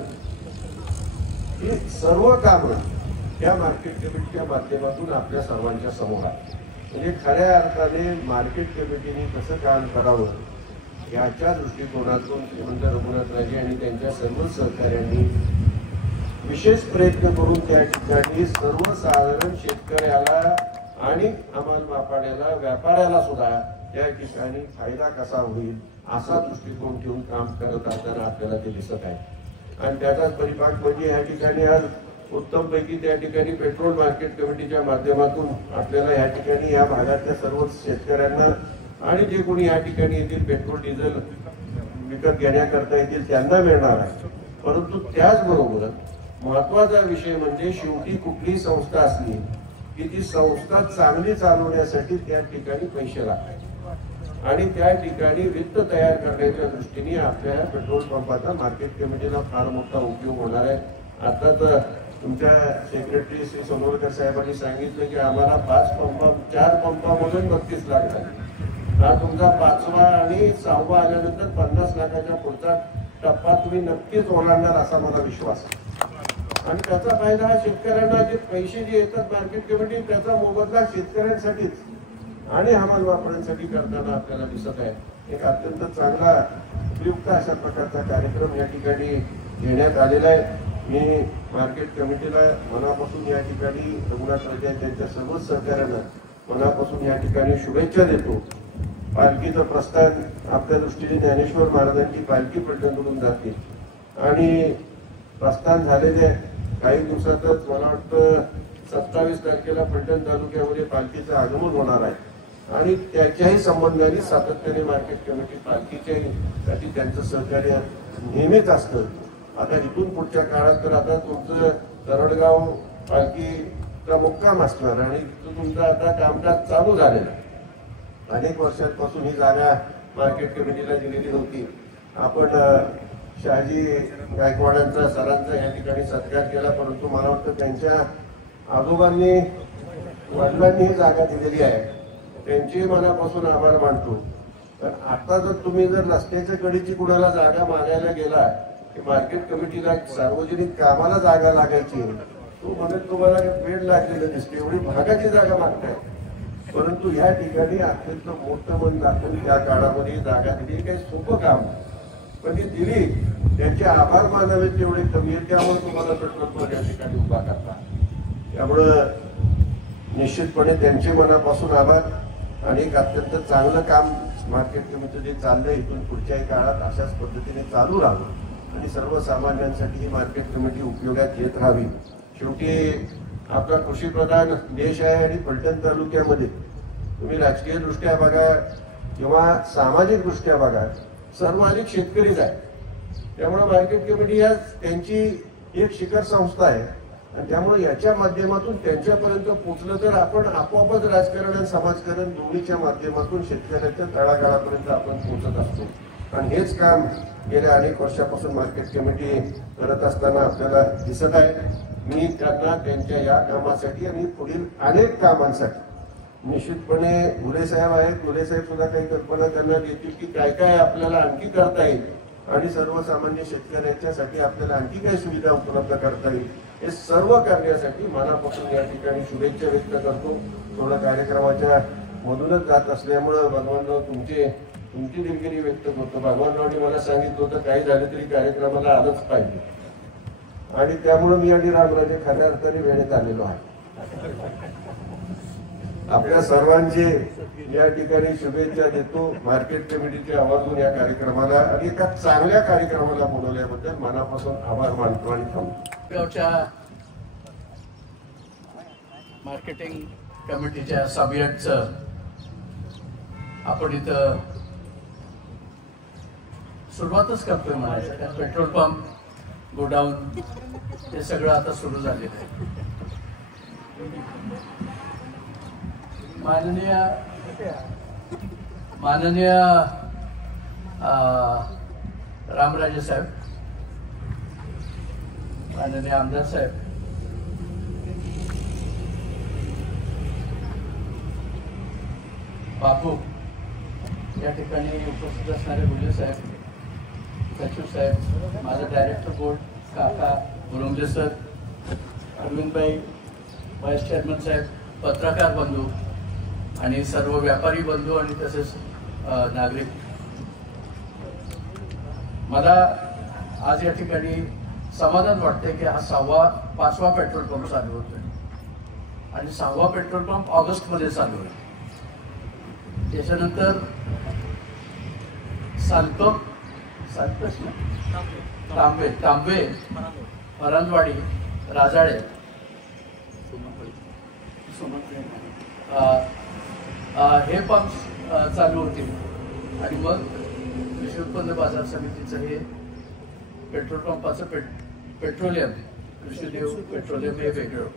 ही सर्व कामं या मार्केट कमिटीच्या माध्यमातून आपल्या सर्वांच्या समोर आहे. म्हणजे खऱ्या अर्थाने मार्केट कमिटीने कसं काम करावं याच्या दृष्टिकोनातून श्रीमंत रघुनाथराजे आणि त्यांच्या सर्व सहकार्यांनी विशेष प्रयत्न करून त्या ठिकाणी सर्वसाधारण शेतकऱ्याला आणि अंमल मापाड्याला व्यापाऱ्याला सुद्धा त्या ठिकाणी फायदा कसा होईल असा दृष्टिकोन ठेवून काम करत असताना आपल्याला ते दिसत आहे. आणि त्याचाच परिपाक म्हणजे या ठिकाणी आज उत्तम पैकी त्या ठिकाणी पेट्रोल मार्केट कमिटीच्या माध्यमातून आपल्याला या ठिकाणी या भागातल्या सर्व शेतकऱ्यांना आणि जे कोणी या ठिकाणी येतील पेट्रोल डिझेल विकत घेण्याकरता येतील त्यांना मिळणार आहे. परंतु त्याचबरोबर महत्वाचा विषय म्हणजे शेवटी कुठलीही संस्था असली की ती संस्था चांगली चालवण्यासाठी त्या ठिकाणी पैसे लागतात आणि त्या ठिकाणी वित्त तयार करण्याच्या दृष्टीने आपल्या पेट्रोल पंपाचा मार्केट कमिटीला फार मोठा उपयोग होणार आहे. आता तर तुमच्या सेक्रेटरी श्री सोनवळकर साहेबांनी सांगितलं की आम्हाला 4 पंपामधून 32 लाख झाले. हा तुमचा 5वा आणि 6वा आल्यानंतर 50 लाखाच्या पुढचा टप्पा तुम्ही नक्कीच ओलांडणार असा मला विश्वास आहे. आणि त्याचा फायदा हा शेतकऱ्यांना जे पैसे जे येतात मार्केट कमिटी त्याचा मोबदला शेतकऱ्यांसाठीच आणि हमाल वापरांसाठी करताना आपल्याला दिसत आहे. एक अत्यंत चांगला उपयुक्त अशा प्रकारचा कार्यक्रम या ठिकाणी घेण्यात आलेला आहे. मी मार्केट कमिटीला मनापासून या ठिकाणी रघुनाथ राजे त्यांच्या सर्व सहकार्यांना मनापासून या ठिकाणी शुभेच्छा देतो. पालखीचं प्रस्थान आपल्या दृष्टीने ज्ञानेश्वर महाराजांची पालखी पलटणकडून जाते आणि प्रस्थान झालेले काही दिवसातच मला वाटतं 27 तारखेला फलटण तालुक्यामध्ये पालखीचं आगमन होणार आहे आणि त्याच्याही संबंधाने सातत्याने मार्केट कमिटी पालखीच्यासाठी त्यांचं सहकार्य नेहमीच असतं. आता इथून पुढच्या काळात तर आता तुमचं तरडगाव पालखीचा मुक्काम असणार आणि तुमचं आता कामकाज चालू झालेलं आहे. अनेक वर्षांपासून ही जागा मार्केट कमिटीला दिलेली होती. आपण शहाजी गायकवाडांचा सरांचा या ठिकाणी सत्कार केला, परंतु मला वाटतं त्यांच्या आजोबांनी वडिलांनी ही जागा दिलेली आहे. त्यांचे मनापासून आभार मानतो. पण आता जर तुम्ही रस्त्याच्या कडेची कुणाला जागा मागायला गेला की मार्केट कमिटीला सार्वजनिक कामाला जागा लागायची तो म्हणत तुम्हाला वेळ लागलेलं दिसते एवढी भागाची जागा मागताय. परंतु या ठिकाणी अत्यंत मोठं मन दाखवून त्या काळामध्ये जागा दिली. काही सोपं काम पण ती दिली त्यांचे आभार मानावे तेवढे कमी आहेत. त्यामुळे तुम्हाला पेट्रोल या ठिकाणी उभा करता. त्यामुळं निश्चितपणे त्यांचे मनापासून आभार आणि एक अत्यंत चांगलं काम मार्केट कमिटी जे चाललंय इथून पुढच्याही काळात अशाच पद्धतीने चालू राहावं आणि सर्वसामान्यांसाठी ही मार्केट कमिटी उपयोगात येत राहावी. शेवटी आपला कृषीप्रधान देश आहे आणि फलटण तालुक्यामध्ये तुम्ही राजकीय दृष्ट्या बघा किंवा सामाजिक दृष्ट्या बघा सर्वाधिक शेतकरीच आहे. त्यामुळे मार्केट कमिटी या त्यांची एक शिखर संस्था आहे आणि त्यामुळे याच्या माध्यमातून त्यांच्यापर्यंत पोहोचलं तर आपण आपोआपच राजकारण आणि समाजकारण दोन्हीच्या माध्यमातून शेतकऱ्यांच्या तळागाळापर्यंत आपण पोहोचत असतो. आणि हेच काम गेल्या अनेक वर्षापासून मार्केट कमिटी करत असताना आपल्याला दिसत आहे. मी त्यांना त्यांच्या या कामासाठी आणि पुढील अनेक कामांसाठी निश्चितपणे घुले साहेब आहेत. घुले साहेब सुद्धा काही कल्पना त्यांना देतील की काय काय आपल्याला आणखी करता येईल आणि सर्वसामान्य शेतकऱ्यांच्यासाठी आपल्याला आणखी काही सुविधा उपलब्ध करता येईल हे सर्व करण्यासाठी मनापासून या ठिकाणी शुभेच्छा व्यक्त करतो. थोडं कार्यक्रमाच्या मधूनच जात असल्यामुळं भगवानराव तुमची दिलगिरी व्यक्त करतो. भगवानरावनी मला सांगितलं होतं काही झालं तरी कार्यक्रमाला आलंच पाहिजे आणि त्यामुळे मी आणि रामराजे खऱ्या अर्थाने वेळेत आलेलो आहे. आपल्या सर्वांचे या ठिकाणी शुभेच्छा देतो. मार्केट कमिटीच्या आवाजून या कार्यक्रमाला आणि एका चांगल्या कार्यक्रमाला बोलवल्याबद्दल मनापासून आभार मानतो आणि गावच्या मार्केटिंग कमिटीच्या सभ्यांचं आपण इथं सुरुवातच करतोय म्हणायचं. पेट्रोल पंप गोडाऊन हे सगळं आता सुरू झालेलं आहे. माननीय रामराजे साहेब, माननीय आमदार साहेब, बापू, या ठिकाणी उपस्थित असणारे गुले साहेब, सचिव साहेब, माझा डायरेक्टर बोर्ड काका मुरुंगले सर, अरविंदभाई, व्हाईस चेअरमन साहेब, पत्रकार बंधू आणि सर्व व्यापारी बंधू आणि तसेच नागरिक, मला आज या ठिकाणी समाधान वाटते की हा 5वा पेट्रोल पंप चालू होतोय आणि 6वा पेट्रोल पंप ऑगस्टमध्ये चालू आहे. त्याच्यानंतर तांबे, परांजवाडी, राजाळे, हे पंप चालू होतील आणि मग कृषी उत्पन्न बाजार समितीचं हे पेट्रोल पंपाचं पेट्रोलियम, कृषीदेव पेट्रोलियम हे वेगळं.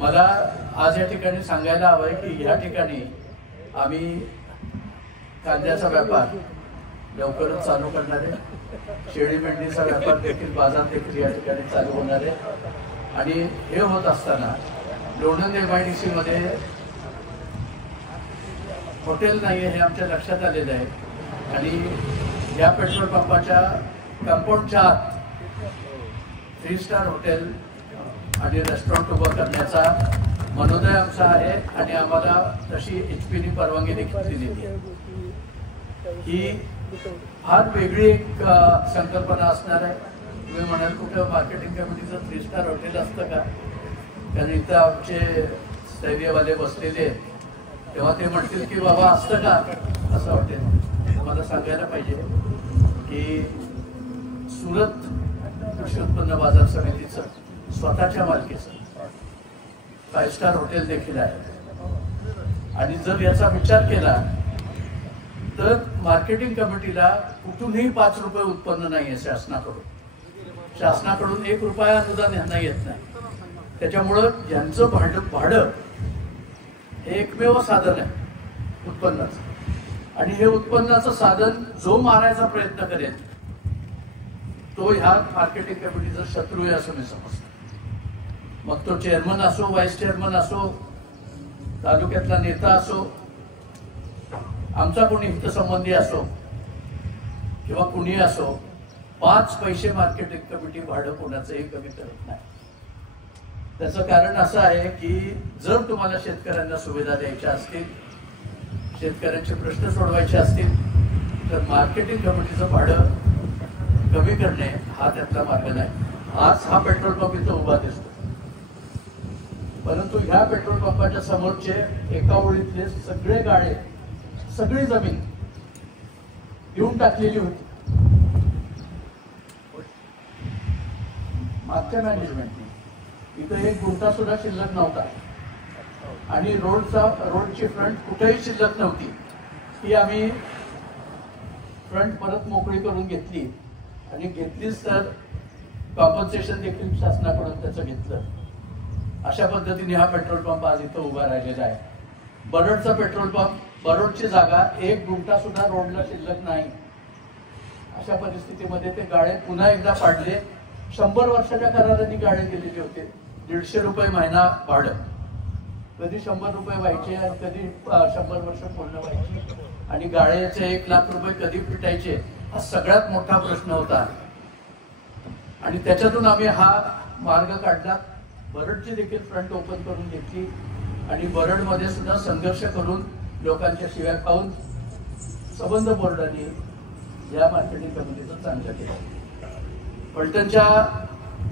मला आज या ठिकाणी सांगायला हवंय की या ठिकाणी आम्ही कांद्याचा व्यापार लवकरच चालू करणार आहे. शेळी मेंढीचा व्यापार देखील, बाजार देखील या ठिकाणी चालू होणार आहे. आणि हे होत असताना लोणंद MIDC मध्ये हॉटेल नाही आहे हे आमच्या लक्षात आलेलं आहे. आणि या पेट्रोल पंपाच्या कंपाऊंडच्या आत 3 स्टार हॉटेल आणि रेस्टॉरंट उभं करण्याचा मनोदय आमचा आहे आणि आम्हाला तशी HPने परवानगी देखील दिलेली आहे. ही फार वेगळी एक संकल्पना असणार आहे. तुम्ही म्हणाल कुठं मार्केटिंग कमिटीचं 3 स्टार हॉटेल असतं का? कारण इथं आमचे स्थैर्यवाले बसलेले आहेत, तेव्हा ते म्हणतील की बाबा असतं का असं हॉटेल. मला सांगायला पाहिजे की सुरत कृषी उत्पन्न बाजार समितीचं स्वतःच्या मालकीचं 5 स्टार हॉटेल देखील आहे. आणि जर याचा विचार केला तर मार्केटिंग कमिटीला कुठूनही 5 रुपये उत्पन्न नाही आहे शासनाकडून 1 रुपया अनुदान यांना येत नाही. त्याच्यामुळं यांचं भाडं हे एकमेव साधन आहे उत्पन्नाचं. आणि हे उत्पन्नाचं साधन जो मारायचा प्रयत्न करेल तो ह्या मार्केटिंग कमिटीचा शत्रू आहे असं मी समजतो. मग तो चेअरमन असो, व्हाईस चेअरमन असो, तालुक्यातला नेता असो, आमचा कोणी हितसंबंधी असो किंवा कुणी असो, 5 पैसे मार्केटिंग कमिटी भाडं कोणाचंही कमी करत नाही. त्याचं कारण असं आहे की जर तुम्हाला शेतकऱ्यांना सुविधा द्यायच्या असतील, शेतकऱ्यांचे प्रश्न सोडवायचे असतील तर मार्केटिंग कमिटीचं भाडं कमी करणे हा त्यातला मार्ग नाही. आज हा पेट्रोल पंप इथं उभा दिसतो, परंतु ह्या पेट्रोल पंपाच्या समोरचे एका ओळीतले सगळे गाळे, सगळी जमीन घेऊन टाकलेली होती मागच्या मॅनेजमेंटने. इथं 1 गुंठा सुद्धा शिल्लक नव्हता आणि रोडची फ्रंट कुठेही शिल्लक नव्हती. ही आम्ही फ्रंट परत मोकळी करून घेतली आणि घेतलीच तर कॉम्पन्सेशन देखील शासनाकडून त्याचं घेतलं. अशा पद्धतीने हा पेट्रोल पंप आज इथं उभा राहिलेला आहे. बरडचा पेट्रोल पंप, बरोडची जागा 1 गुंठा सुद्धा रोडला शिल्लक नाही. अशा परिस्थितीमध्ये ते गाळे पुन्हा एकदा पाडले. 100 वर्षाच्या कराराने गाळे गेलेले होते. 150 रुपये महिना भाडं. कधी 100 रुपये व्हायचे आणि कधी 100 वर्ष पूर्ण व्हायची आणि गाळ्याचे 1 लाख रुपये कधी फिटायचे हा सगळ्यात मोठा प्रश्न होता. आणि त्याच्यातून आम्ही हा मार्ग काढला. बरडची देखील फ्रंट ओपन करून घेतली आणि बरडमध्ये सुद्धा संघर्ष करून लोकांच्या शिव्या खाऊन संबंध बोर्डाने या मार्केटिंग कमिटीचं चांगलं केलं. फलटणच्या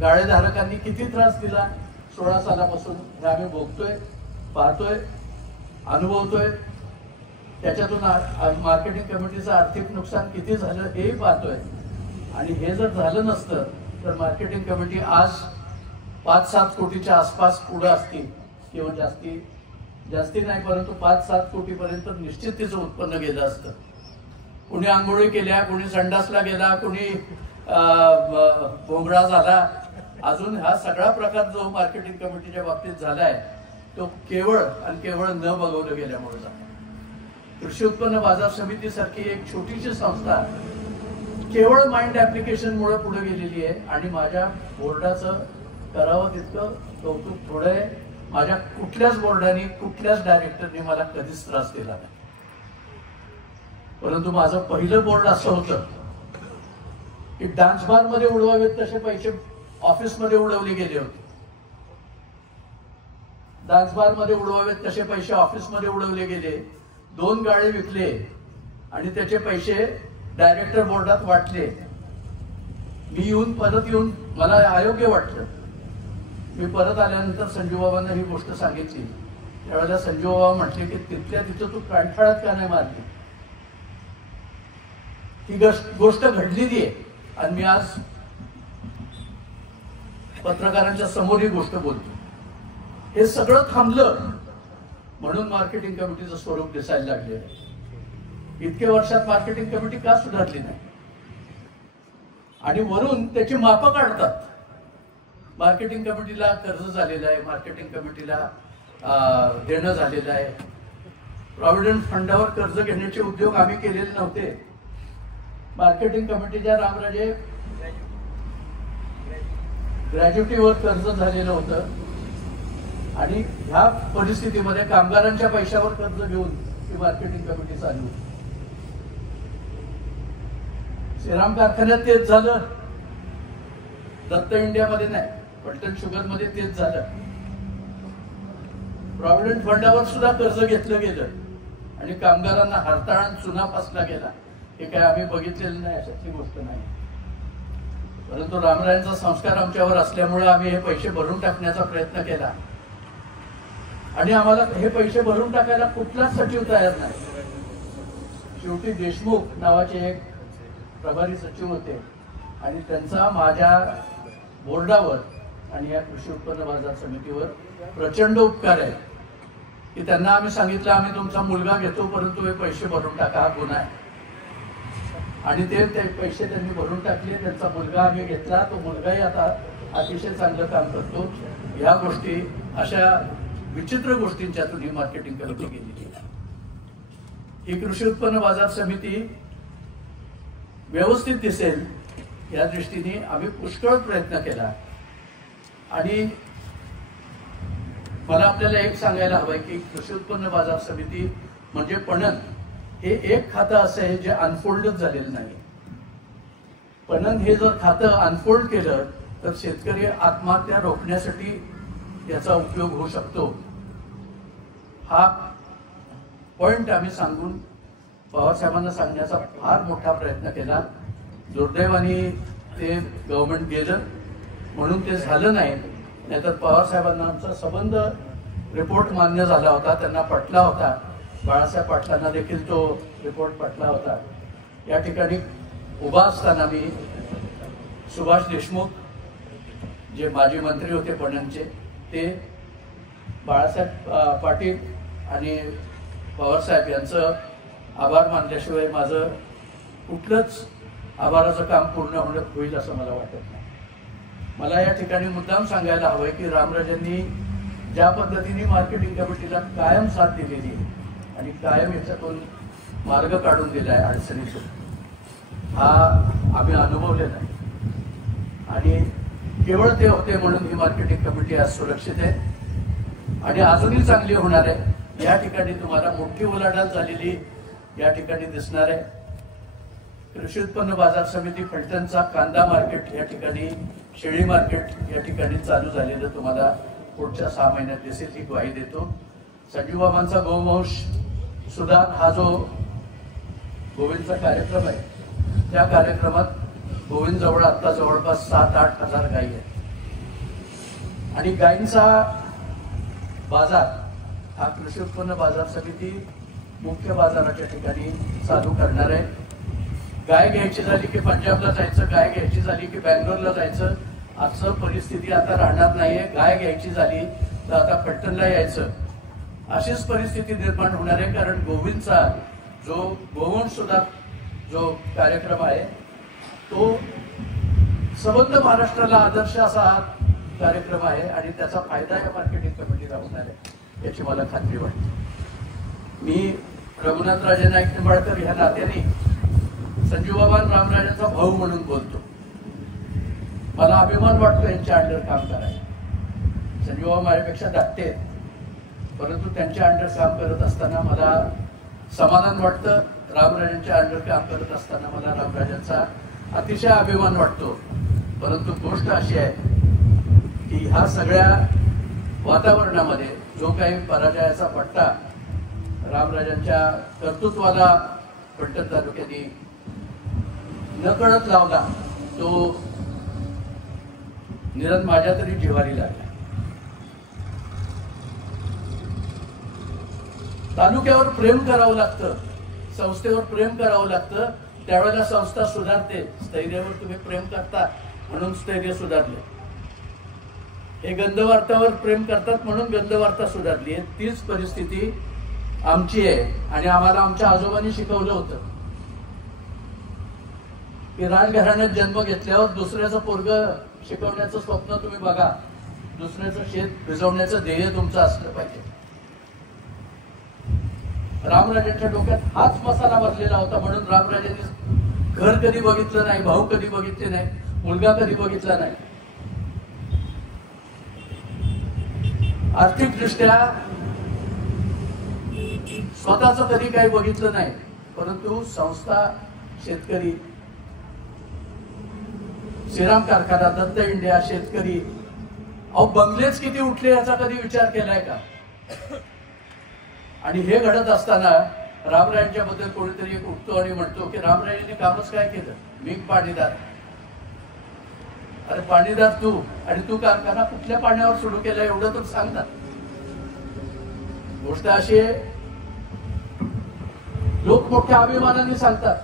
गाळेधारकांनी किती त्रास दिला 16 सालापासून हे आम्ही भोगतोय, पाहतोय, अनुभवतोय. त्याच्यातून मार्केटिंग कमिटीचं आर्थिक नुकसान किती झालं हेही पाहतोय. आणि हे जर झालं नसतं तर मार्केटिंग कमिटी आज 5-7 कोटीच्या आसपास पुढे असतील किंवा जास्ती नाही, परंतु 5-7 कोटीपर्यंत निश्चित तिचं उत्पन्न गेलं असतं. कुणी आंघोळी केल्या, कुणी संडासला गेला, कुणी भोंगळा झाला. अजून हा सगळा प्रकार जो मार्केटिंग कमिटीच्या बाबतीत झालाय तो केवळ आणि केवळ न बघवलं गेल्यामुळे झाला. कृषी उत्पन्न बाजार समिती सारखी एक छोटीशी संस्था केवळ माइंड ऍप्लिकेशनमुळे पुढे गेलेली आहे. आणि माझ्या बोर्डाचं करावं तितकं कौतुक थोडं आहे. माझ्या कुठल्याच बोर्डाने, कुठल्याच डायरेक्टरने मला कधीच त्रास दिला नाही. परंतु माझं पहिलं बोर्ड असं होतं की डान्स बार मध्ये उडवावेत तसे पैसे ऑफिसमध्ये उडवले गेले होते. डान्स बार मध्ये उडवावेत तसे पैसे ऑफिसमध्ये उडवले गेले. 2 गाळे विकले आणि त्याचे पैसे डायरेक्टर बोर्डात वाटले. मी परत येऊन मला अयोग्य वाटलं. मी परत आल्यानंतर संजूबाबांना ही गोष्ट सांगितली. त्यावेळेला संजूबाबा म्हटले की तिथल्या तिथं तू कानठाळात का नाही मारली. ही गोष्ट घडलेली आहे आणि मी आज पत्रकारांच्या समोर ही गोष्ट बोलतो. हे सगळं थांबलं म्हणून मार्केटिंग कमिटीचं स्वरूप दिसायला लागलेलं आहे. इतक्या वर्षात मार्केटिंग कमिटी का सुधारली नाही आणि वरून त्याची मापं काढतात. मार्केटिंग कमिटीला कर्ज झालेलं आहे, मार्केटिंग कमिटीला देणं झालेलं आहे. प्रॉव्हिडंट फंडावर कर्ज घेण्याचे उद्योग आम्ही केलेले नव्हते. मार्केटिंग कमिटीच्या रामराजे ग्रॅज्युटीवर कर्ज झालेलं होतं आणि ह्या परिस्थितीमध्ये कामगारांच्या पैशावर कर्ज घेऊन ही मार्केटिंग कमिटी चालू होती. श्रीराम कारखान्यात तेच झालं, दत्त इंडियामध्ये नाही, पलटण शुगरमध्ये तेच झालं. प्रॉव्हिडंट फंडावर सुद्धा कर्ज घेतलं गेलं आणि कामगारांना हरताळ चुना फासला गेला. हे काय आम्ही बघितलेलं नाही, अशाची गोष्ट नाही. परंतु रामरायांचा संस्कार आमच्यावर असल्यामुळे आम्ही हे पैसे भरून टाकण्याचा प्रयत्न केला आणि आम्हाला हे पैसे भरून टाकायला कुठलाच सचिव तयार नाही. शेवटी देशमुख नावाचे एक प्रभारी सचिव होते आणि त्यांचा माझ्या बोर्डावर आणि या कृषी उत्पन्न बाजार समितीवर प्रचंड उपकार आहे की त्यांना आम्ही सांगितलं आम्ही तुमचा मुलगा घेतो परंतु हे पैसे भरून टाका, हा गुन्हा आहे. आणि ते पैसे त्यांनी भरून टाकले. त्यांचा मुलगा आम्ही घेतला. तो मुलगाही आता अतिशय चांगलं काम करतो. ह्या गोष्टी अशा विचित्र गोष्टींच्यातून ही मार्केटिंग कमिटी गेली. ही कृषी उत्पन्न बाजार समिती व्यवस्थित दिसेल या दृष्टीने आम्ही पुष्कळ प्रयत्न केला. आणि मला आपल्याला एक सांगायला हवंय की कृषी उत्पन्न बाजार समिती म्हणजे पणन हे एक खातं असं आहे जे अनफोल्डच झालेलं नाही. पणन हे जर खातं अनफोल्ड केलं तर शेतकरी आत्महत्या रोखण्यासाठी याचा उपयोग होऊ शकतो. हा पॉइंट आम्ही सांगून पवारसाहेबांना सांगण्याचा फार मोठा प्रयत्न केला. दुर्दैवाने ते गव्हर्नमेंट गेलं म्हणून ते झालं नाही. नाहीतर पवारसाहेबांना आमचा संबंध रिपोर्ट मान्य झाला होता, त्यांना पटला होता. बाळासाहेब पाटलांना देखील तो रिपोर्ट पटला होता. या ठिकाणी उभा असताना मी सुभाष देशमुख जे माजी मंत्री होते पणनचे ते बाळासाहेब पाटील आणि पवारसाहेब यांचं आभार मानल्याशिवाय माझं कुठलंच आभाराचं काम पूर्ण होईल असं मला वाटत नाही. मला या ठिकाणी मुद्दाम सांगायला हवंय की रामराजांनी ज्या पद्धतीने मार्केटिंग कमिटीला कायम साथ दिलेली आणि कायम याच्यातून मार्ग काढून दिलाय अडचणीतून, हा आम्ही अनुभवलेला आहे. आणि केवळ ते होते म्हणून ही मार्केटिंग कमिटी आज सुरक्षित आहे आणि अजूनही चांगली होणार आहे. या ठिकाणी तुम्हाला मोठी उलाढाल झालेली या ठिकाणी दिसणार आहे. कृषी उत्पन्न बाजार समिती फलटणचा कांदा मार्केट या ठिकाणी, शेळी मार्केट या ठिकाणी चालू झालेलं तुम्हाला पुढच्या 6 महिन्यात दिसेल, ही ग्वाही देतो. संजूबाबांचा गोवंश सुधार हा जो गोविंदचा कार्यक्रम आहे त्या कार्यक्रमात गोविंद जवळ आता जवळपास 7-8 हजार गायी आहेत आणि गायींचा बाजार हा कृषी उत्पन्न बाजार समिती मुख्य बाजाराच्या ठिकाणी चालू करणार आहे. गाय घ्यायची झाली की पंजाबला जायचं, गाय घ्यायची झाली की बँगलोरला जायचं, असं परिस्थिती आता राहणार नाहीये. गाय घ्यायची झाली तर आता फलटणला यायचं, अशीच परिस्थिती निर्माण होणार आहे. कारण गोविंदचा जो गोवंश सुधार जो कार्यक्रम आहे तो संबंध महाराष्ट्राला आदर्श असा कार्यक्रम आहे आणि त्याचा फायदा या मार्केटिंग कमिटीला होणार आहे याची मला खात्री वाटते. मी रघुनाथराजे नाईक निंबाळकर ह्या नात्याने संजूबाबा रामराजांचा भाऊ म्हणून बोलतो. मला अभिमान वाटतो यांच्या अंडर काम करायला. संजूबाबा माझ्यापेक्षा धाकटे आहेत परंतु त्यांच्या अंडर काम करत असताना मला समाधान वाटतं. रामराजांच्या अंडर काम करत असताना मला रामराजांचा अतिशय अभिमान वाटतो. परंतु गोष्ट अशी आहे की ह्या सगळ्या वातावरणामध्ये जो काही पराजयाचा पट्टा रामराजांच्या कर्तृत्वाला फलटण तालुक्याने नकळत लावला तो निरंतर माझ्या तरी जिव्हारी लागला. तालुक्यावर प्रेम करावं लागतं, संस्थेवर प्रेम करावं लागतं, त्यावेळेला संस्था सुधारते. स्थैर्यावर तुम्ही प्रेम करता म्हणून स्थैर्य सुधारले. हे गंधवार्तावर प्रेम करतात म्हणून गंधवार्ता सुधारली. तीच परिस्थिती आमची आहे. आणि आम्हाला आमच्या आजोबांनी शिकवलं होतं की राजघराण्यात जन्म घेतल्यावर दुसऱ्याचं पोरग शिकवण्याचं स्वप्न तुम्ही बघा, दुसऱ्याचं शेत भिजवण्याचं ध्येय तुमचं असलं पाहिजे. रामराजांच्या डोक्यात हाच मसाला भरलेला होता. म्हणून रामराजांनी घर कधी बघितलं नाही, भाऊ कधी बघितले नाही, मुलगा कधी बघितला नाही. आर्थिकदृष्ट्या स्वतःच कधी काही बघितलं नाही, परंतु संस्था, शेतकरी, श्रीराम कारखाना, दत्त इंडिया, शेतकरी, अहो बंगलेच किती उठले याचा कधी विचार केलाय का? आणि हे घडत असताना रामरायांच्या बद्दल कोणीतरी एक उठतो आणि म्हणतो की रामरायांनी कामच काय केलं, मी पाणीदार. अरे पाणीदार तू, आणि तू कारखाना कुठल्या पाण्यावर सुरू केला एवढं तर सांगतात. गोष्ट अशी आहे, लोक मोठ्या अभिमानाने सांगतात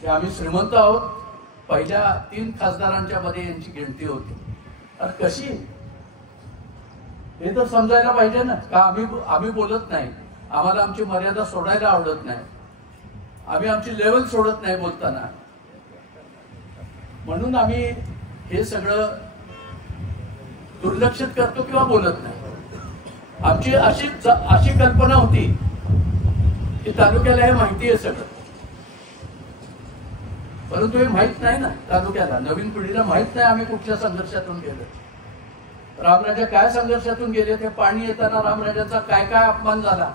की आम्ही श्रीमंत आहोत. पहिल्या 3 खासदारांच्या मध्ये यांची गिनती होती. अरे कशी, हे तर समजायला पाहिजे ना. का आम्ही बोलत नाही, आम्हाला आमची मर्यादा सोडायला आवडत नाही, आम्ही आमची लेवल सोडत नाही बोलताना, म्हणून आम्ही हे सगळं दुर्लक्षित करतो किंवा बोलत नाही. आमची अशी कल्पना होती की तालुक्याला हे माहिती आहे सगळं, परंतु हे माहित नाही ना तालुक्याला, नवीन पिढीला माहित नाही आम्ही कुठल्या संघर्षातून गेलो. रामराजा काय संघर्षातून गेले, ते पाणी येताना रामराजांचा काय काय अपमान झाला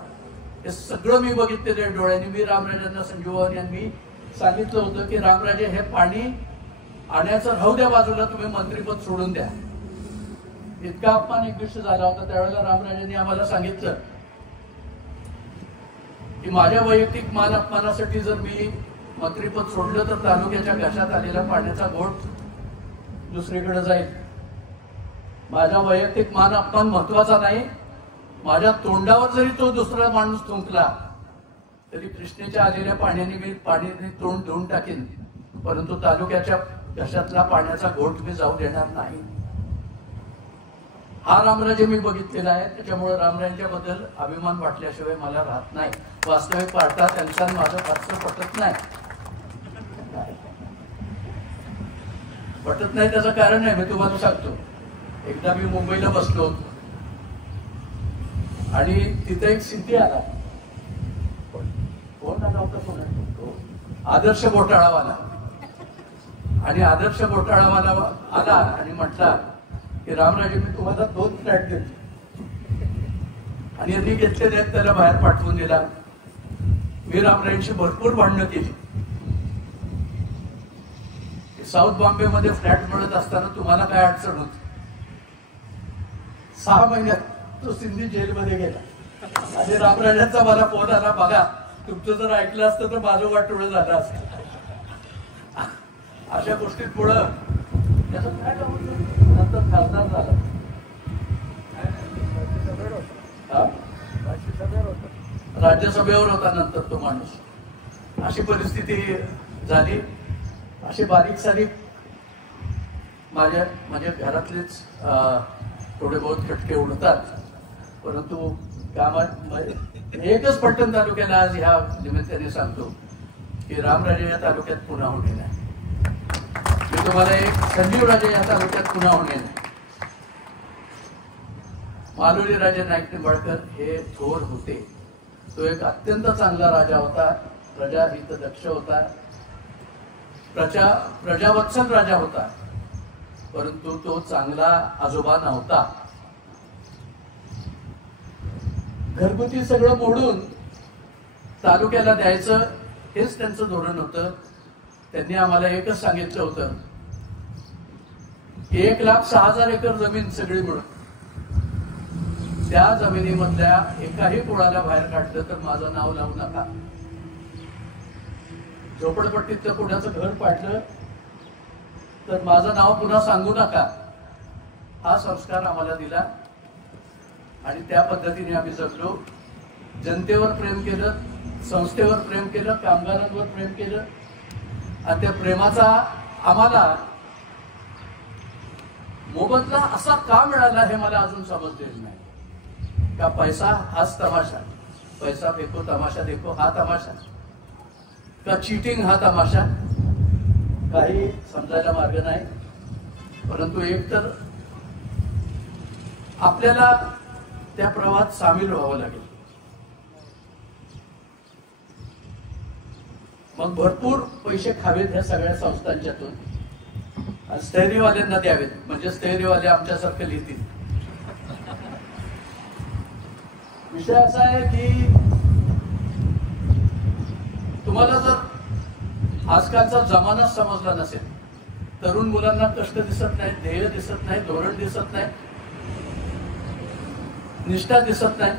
हे सगळं मी बघितलेलं आहे डोळ्यांनी. मी रामराजांना, संजीवन यांनी सांगितलं होतं की रामराजे हे पाणी आणायचं राहू द्या बाजूला, तुम्ही मंत्रिपद सोडून द्या. इतका अपमान एक दिवशी झाला होता. त्यावेळेला रामराजांनी आम्हाला सांगितलं की माझ्या वैयक्तिक मान अपमानासाठी जर मी मंत्रिपद सोडलं तर तालुक्याच्या घशात आलेला पाण्याचा घोट दुसरीकडे जाईल. माझा वैयक्तिक मान अपमान महत्वाचा नाही, माझ्या तोंडावर जरी तो दुसरा माणूस थुंकला तरी कृष्णेच्या आलेल्या पाण्याने मी पाण्याने तोंड धुवून टाकेन, परंतु तालुक्याच्या घशातला पाण्याचा घोट मी जाऊ देणार नाही. हा रामराजे मी बघितलेला आहे. त्याच्यामुळे रामराजांच्या बद्दल अभिमान वाटल्याशिवाय मला राहत नाही. वास्तविक पाहता त्यांचा माझं फारसं पटत नाही. पटत नाही त्याचं कारण आहे, मी तुम्हाला सांगतो. एकदा मी मुंबईला बसलो आणि तिथे एक सिद्धी आला. कोण आला होता, कोण? आदर्श घोटाळावाला. आणि आदर्श घोटाळावाला आला आणि म्हटला की रामराजे मी तुम्हाला 2 फ्लॅट देतो, आणि यांनी घेतलेले आहेत त्याला बाहेर पाठवून दिला. मी रामराजांशी भरपूर भांडणं केली. साऊथ बॉम्बे मध्ये फ्लॅट मिळत असताना तुम्हाला काय अडचण होती? 6 महिन्यात तो सिंधी जेलमध्ये गेला. आणि रामराजांचा मला फोन आला, बघा तुमचं जर ऐकलं असतं तर माझं वाटोळं झालं असतं. अशा गोष्टीत पुढं त्याचं काय नंतर खासदार झाला. राज्यसभेवर होता नंतर तो माणूस. अशी परिस्थिती झाली. असे बारीक सारीक माझ्या म्हणजे घरातलेच थोडे बहुत खटके उडतात, परंतु कामात एकच पट्टण तालुक्याला आज ह्या निमित्ताने सांगतो की रामराजे या तालुक्यात पुन्हा होणे नाही. मी तुम्हाला एक संजीवराजे या तालुक्यात पुन्हा होणे नाही. मालोली राजे नाईक निंबाळकर हे थोर होते. तो एक अत्यंत चांगला राजा होता, प्रजाहित दक्ष होता, प्रजावत्सल राजा होता, परंतु तो चांगला आजोबा नव्हता. घरगुती सगळं मोडून तालुक्याला द्यायचं हेच त्यांचं धोरण होतं. त्यांनी आम्हाला एकच सांगितलं होतं, 1,06,000 एकर जमीन सगळी मिळून त्या जमिनीमधल्या एकाही कुळाला बाहेर काढलं तर माझं नाव लावू नका. झोपडपट्टीतलं कुणाचं घर पाडलं तर माझं नाव पुन्हा सांगू नका हा संस्कार आम्हाला दिला आणि त्या पद्धतीने आम्ही जगलो. जनतेवर प्रेम केलं, संस्थेवर प्रेम केलं, कामगारांवर प्रेम केलं आणि त्या प्रेमाचा आम्हाला मोबदला असा का मिळाला हे मला अजून समजलेलं नाही. का पैसा हाच तमाशा, पैसा फेको तमाशा देखो हा तमाशा, का चीटिंग हा तमाशा, काही समजायला मार्ग नाही. परंतु एक तर आपल्याला त्या प्रवाहात सामील व्हावं लागेल. मग भरपूर पैसे खावेत ह्या सगळ्या संस्थांच्यातून आणि स्थैर्यवाल्यांना द्यावेत, म्हणजे स्थैर्यवाले आमच्यासारखं लिहितील. विषय असा आहे की तुम्हाला जर आजकालचा जमानाच समजला नसेल, तरुण मुलांना कष्ट दिसत नाही, ध्येय दिसत नाही, धोरण दिसत नाही, निष्ठा दिसत नाही,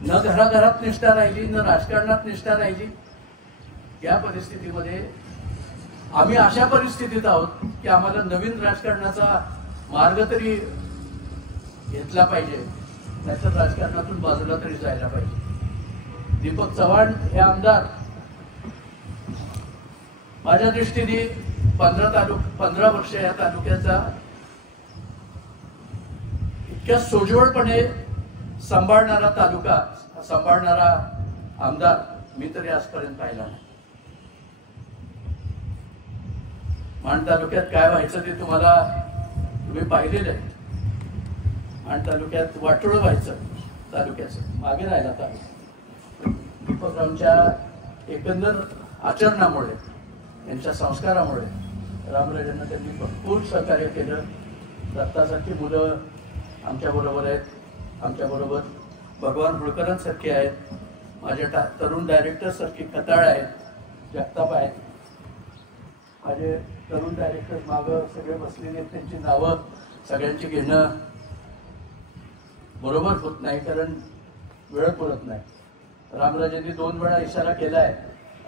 न घराघरात निष्ठा राहिली, न राजकारणात निष्ठा राहिली. या परिस्थितीमध्ये आम्ही अशा परिस्थितीत आहोत की आम्हाला नवीन राजकारणाचा मार्ग तरी घेतला पाहिजे, नाहीतर राजकारणातून बाजूला तरी जायला पाहिजे. दीपक चव्हाण हे आमदार माझ्या दृष्टीने 15 वर्ष या तालुक्याचा इतक्या सोजवळपणे सांभाळणारा तालुका, सांभाळणारा आमदार मी तरी आजपर्यंत पाहिला नाही. माण तालुक्यात काय व्हायचं ते तुम्ही पाहिलेलं आहे. माण तालुक्यात वाटोळं व्हायचं तालुक्याचं, मागे राहिला तालुका. दीपकरावच्या एकंदर आचरणामुळे, यांच्या संस्कारामुळे रामराजांना त्यांनी भरपूर सहकार्य केलं. दत्तासारखी मुलं आमच्या बरोबर आहेत, आमच्या बरोबर भगवान होळकरांसारखे आहेत, माझ्या तरुण डायरेक्टर सारखी खताळ आहेत, जगताप आहेत. माझे तरुण डायरेक्टर मागं सगळे बसलेले आहेत, त्यांची नावं सगळ्यांची घेणं बरोबर होत नाही, कारण वेळ पुरत नाही. रामराजांनी 2 वेळा इशारा केलाय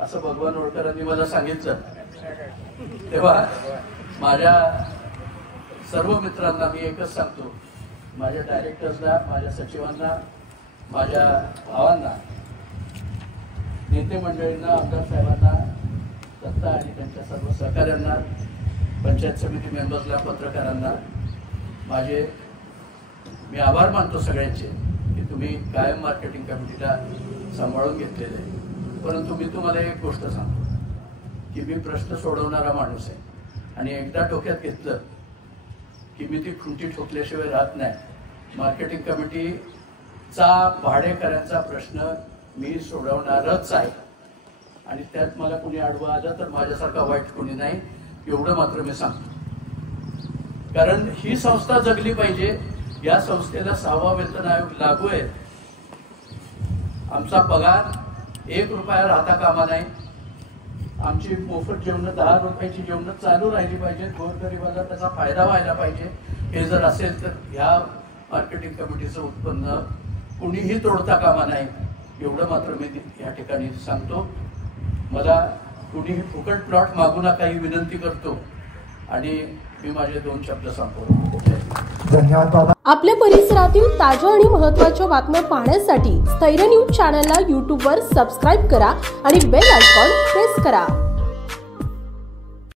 असं भगवान होळकरांनी मला सांगितलं. तेव्हा माझ्या सर्व मित्रांना मी एकच सांगतो, माझ्या डायरेक्टर्सला, माझ्या सचिवांना, माझ्या भावांना, नेते मंडळींना, आमदार साहेबांना, दत्ता आणि त्यांच्या सर्व सहकाऱ्यांना, पंचायत समिती मेंबर्सला, पत्रकारांना मी आभार मानतो सगळ्यांचे की तुम्ही कायम मार्केटिंग कमिटीला सांभाळून घेतलेले आहे. परंतु मी तुम्हाला एक गोष्ट सांगतो की मी प्रश्न सोडवणारा माणूस आहे आणि एकदा डोक्यात घेतलं की मी ती खुंटी ठोकल्याशिवाय राहत नाही. मार्केटिंग कमिटीचा भाडेकऱ्यांचा प्रश्न मी सोडवणारच आहे आणि त्यात मला कुणी आडवं आलं तर माझ्यासारखा वाईट कुणी नाही, एवढं मात्र मी सांगतो. कारण ही संस्था जगली पाहिजे. या संस्थेला 6वा वेतन आयोग लागू आहे. आमचा पगार 1 रुपया राहता कामा नाही. आमची मोफत जेवण 10 रुपयाची जेवण चालू राहिली पाहिजे, गोरगरिबाला त्याचा फायदा व्हायला पाहिजे. हे जर असेल तर ह्या मार्केटिंग कमिटीचं उत्पन्न कुणीही तोडता कामा नाही, एवढं मात्र मी या ठिकाणी सांगतो. मला कुणीही फुकट प्लॉट मागू नका ही विनंती करतो आणि मी माझे 2 शब्द संपवतो. धन्यवाद. आपल्या परिसरातील ताज्या आणि महत्त्वाच्या बातम्या पाहण्यासाठी स्थैर्य न्यूज चॅनलला YouTubeवर सबस्क्राईब करा आणि बेल आयकॉन प्रेस करा.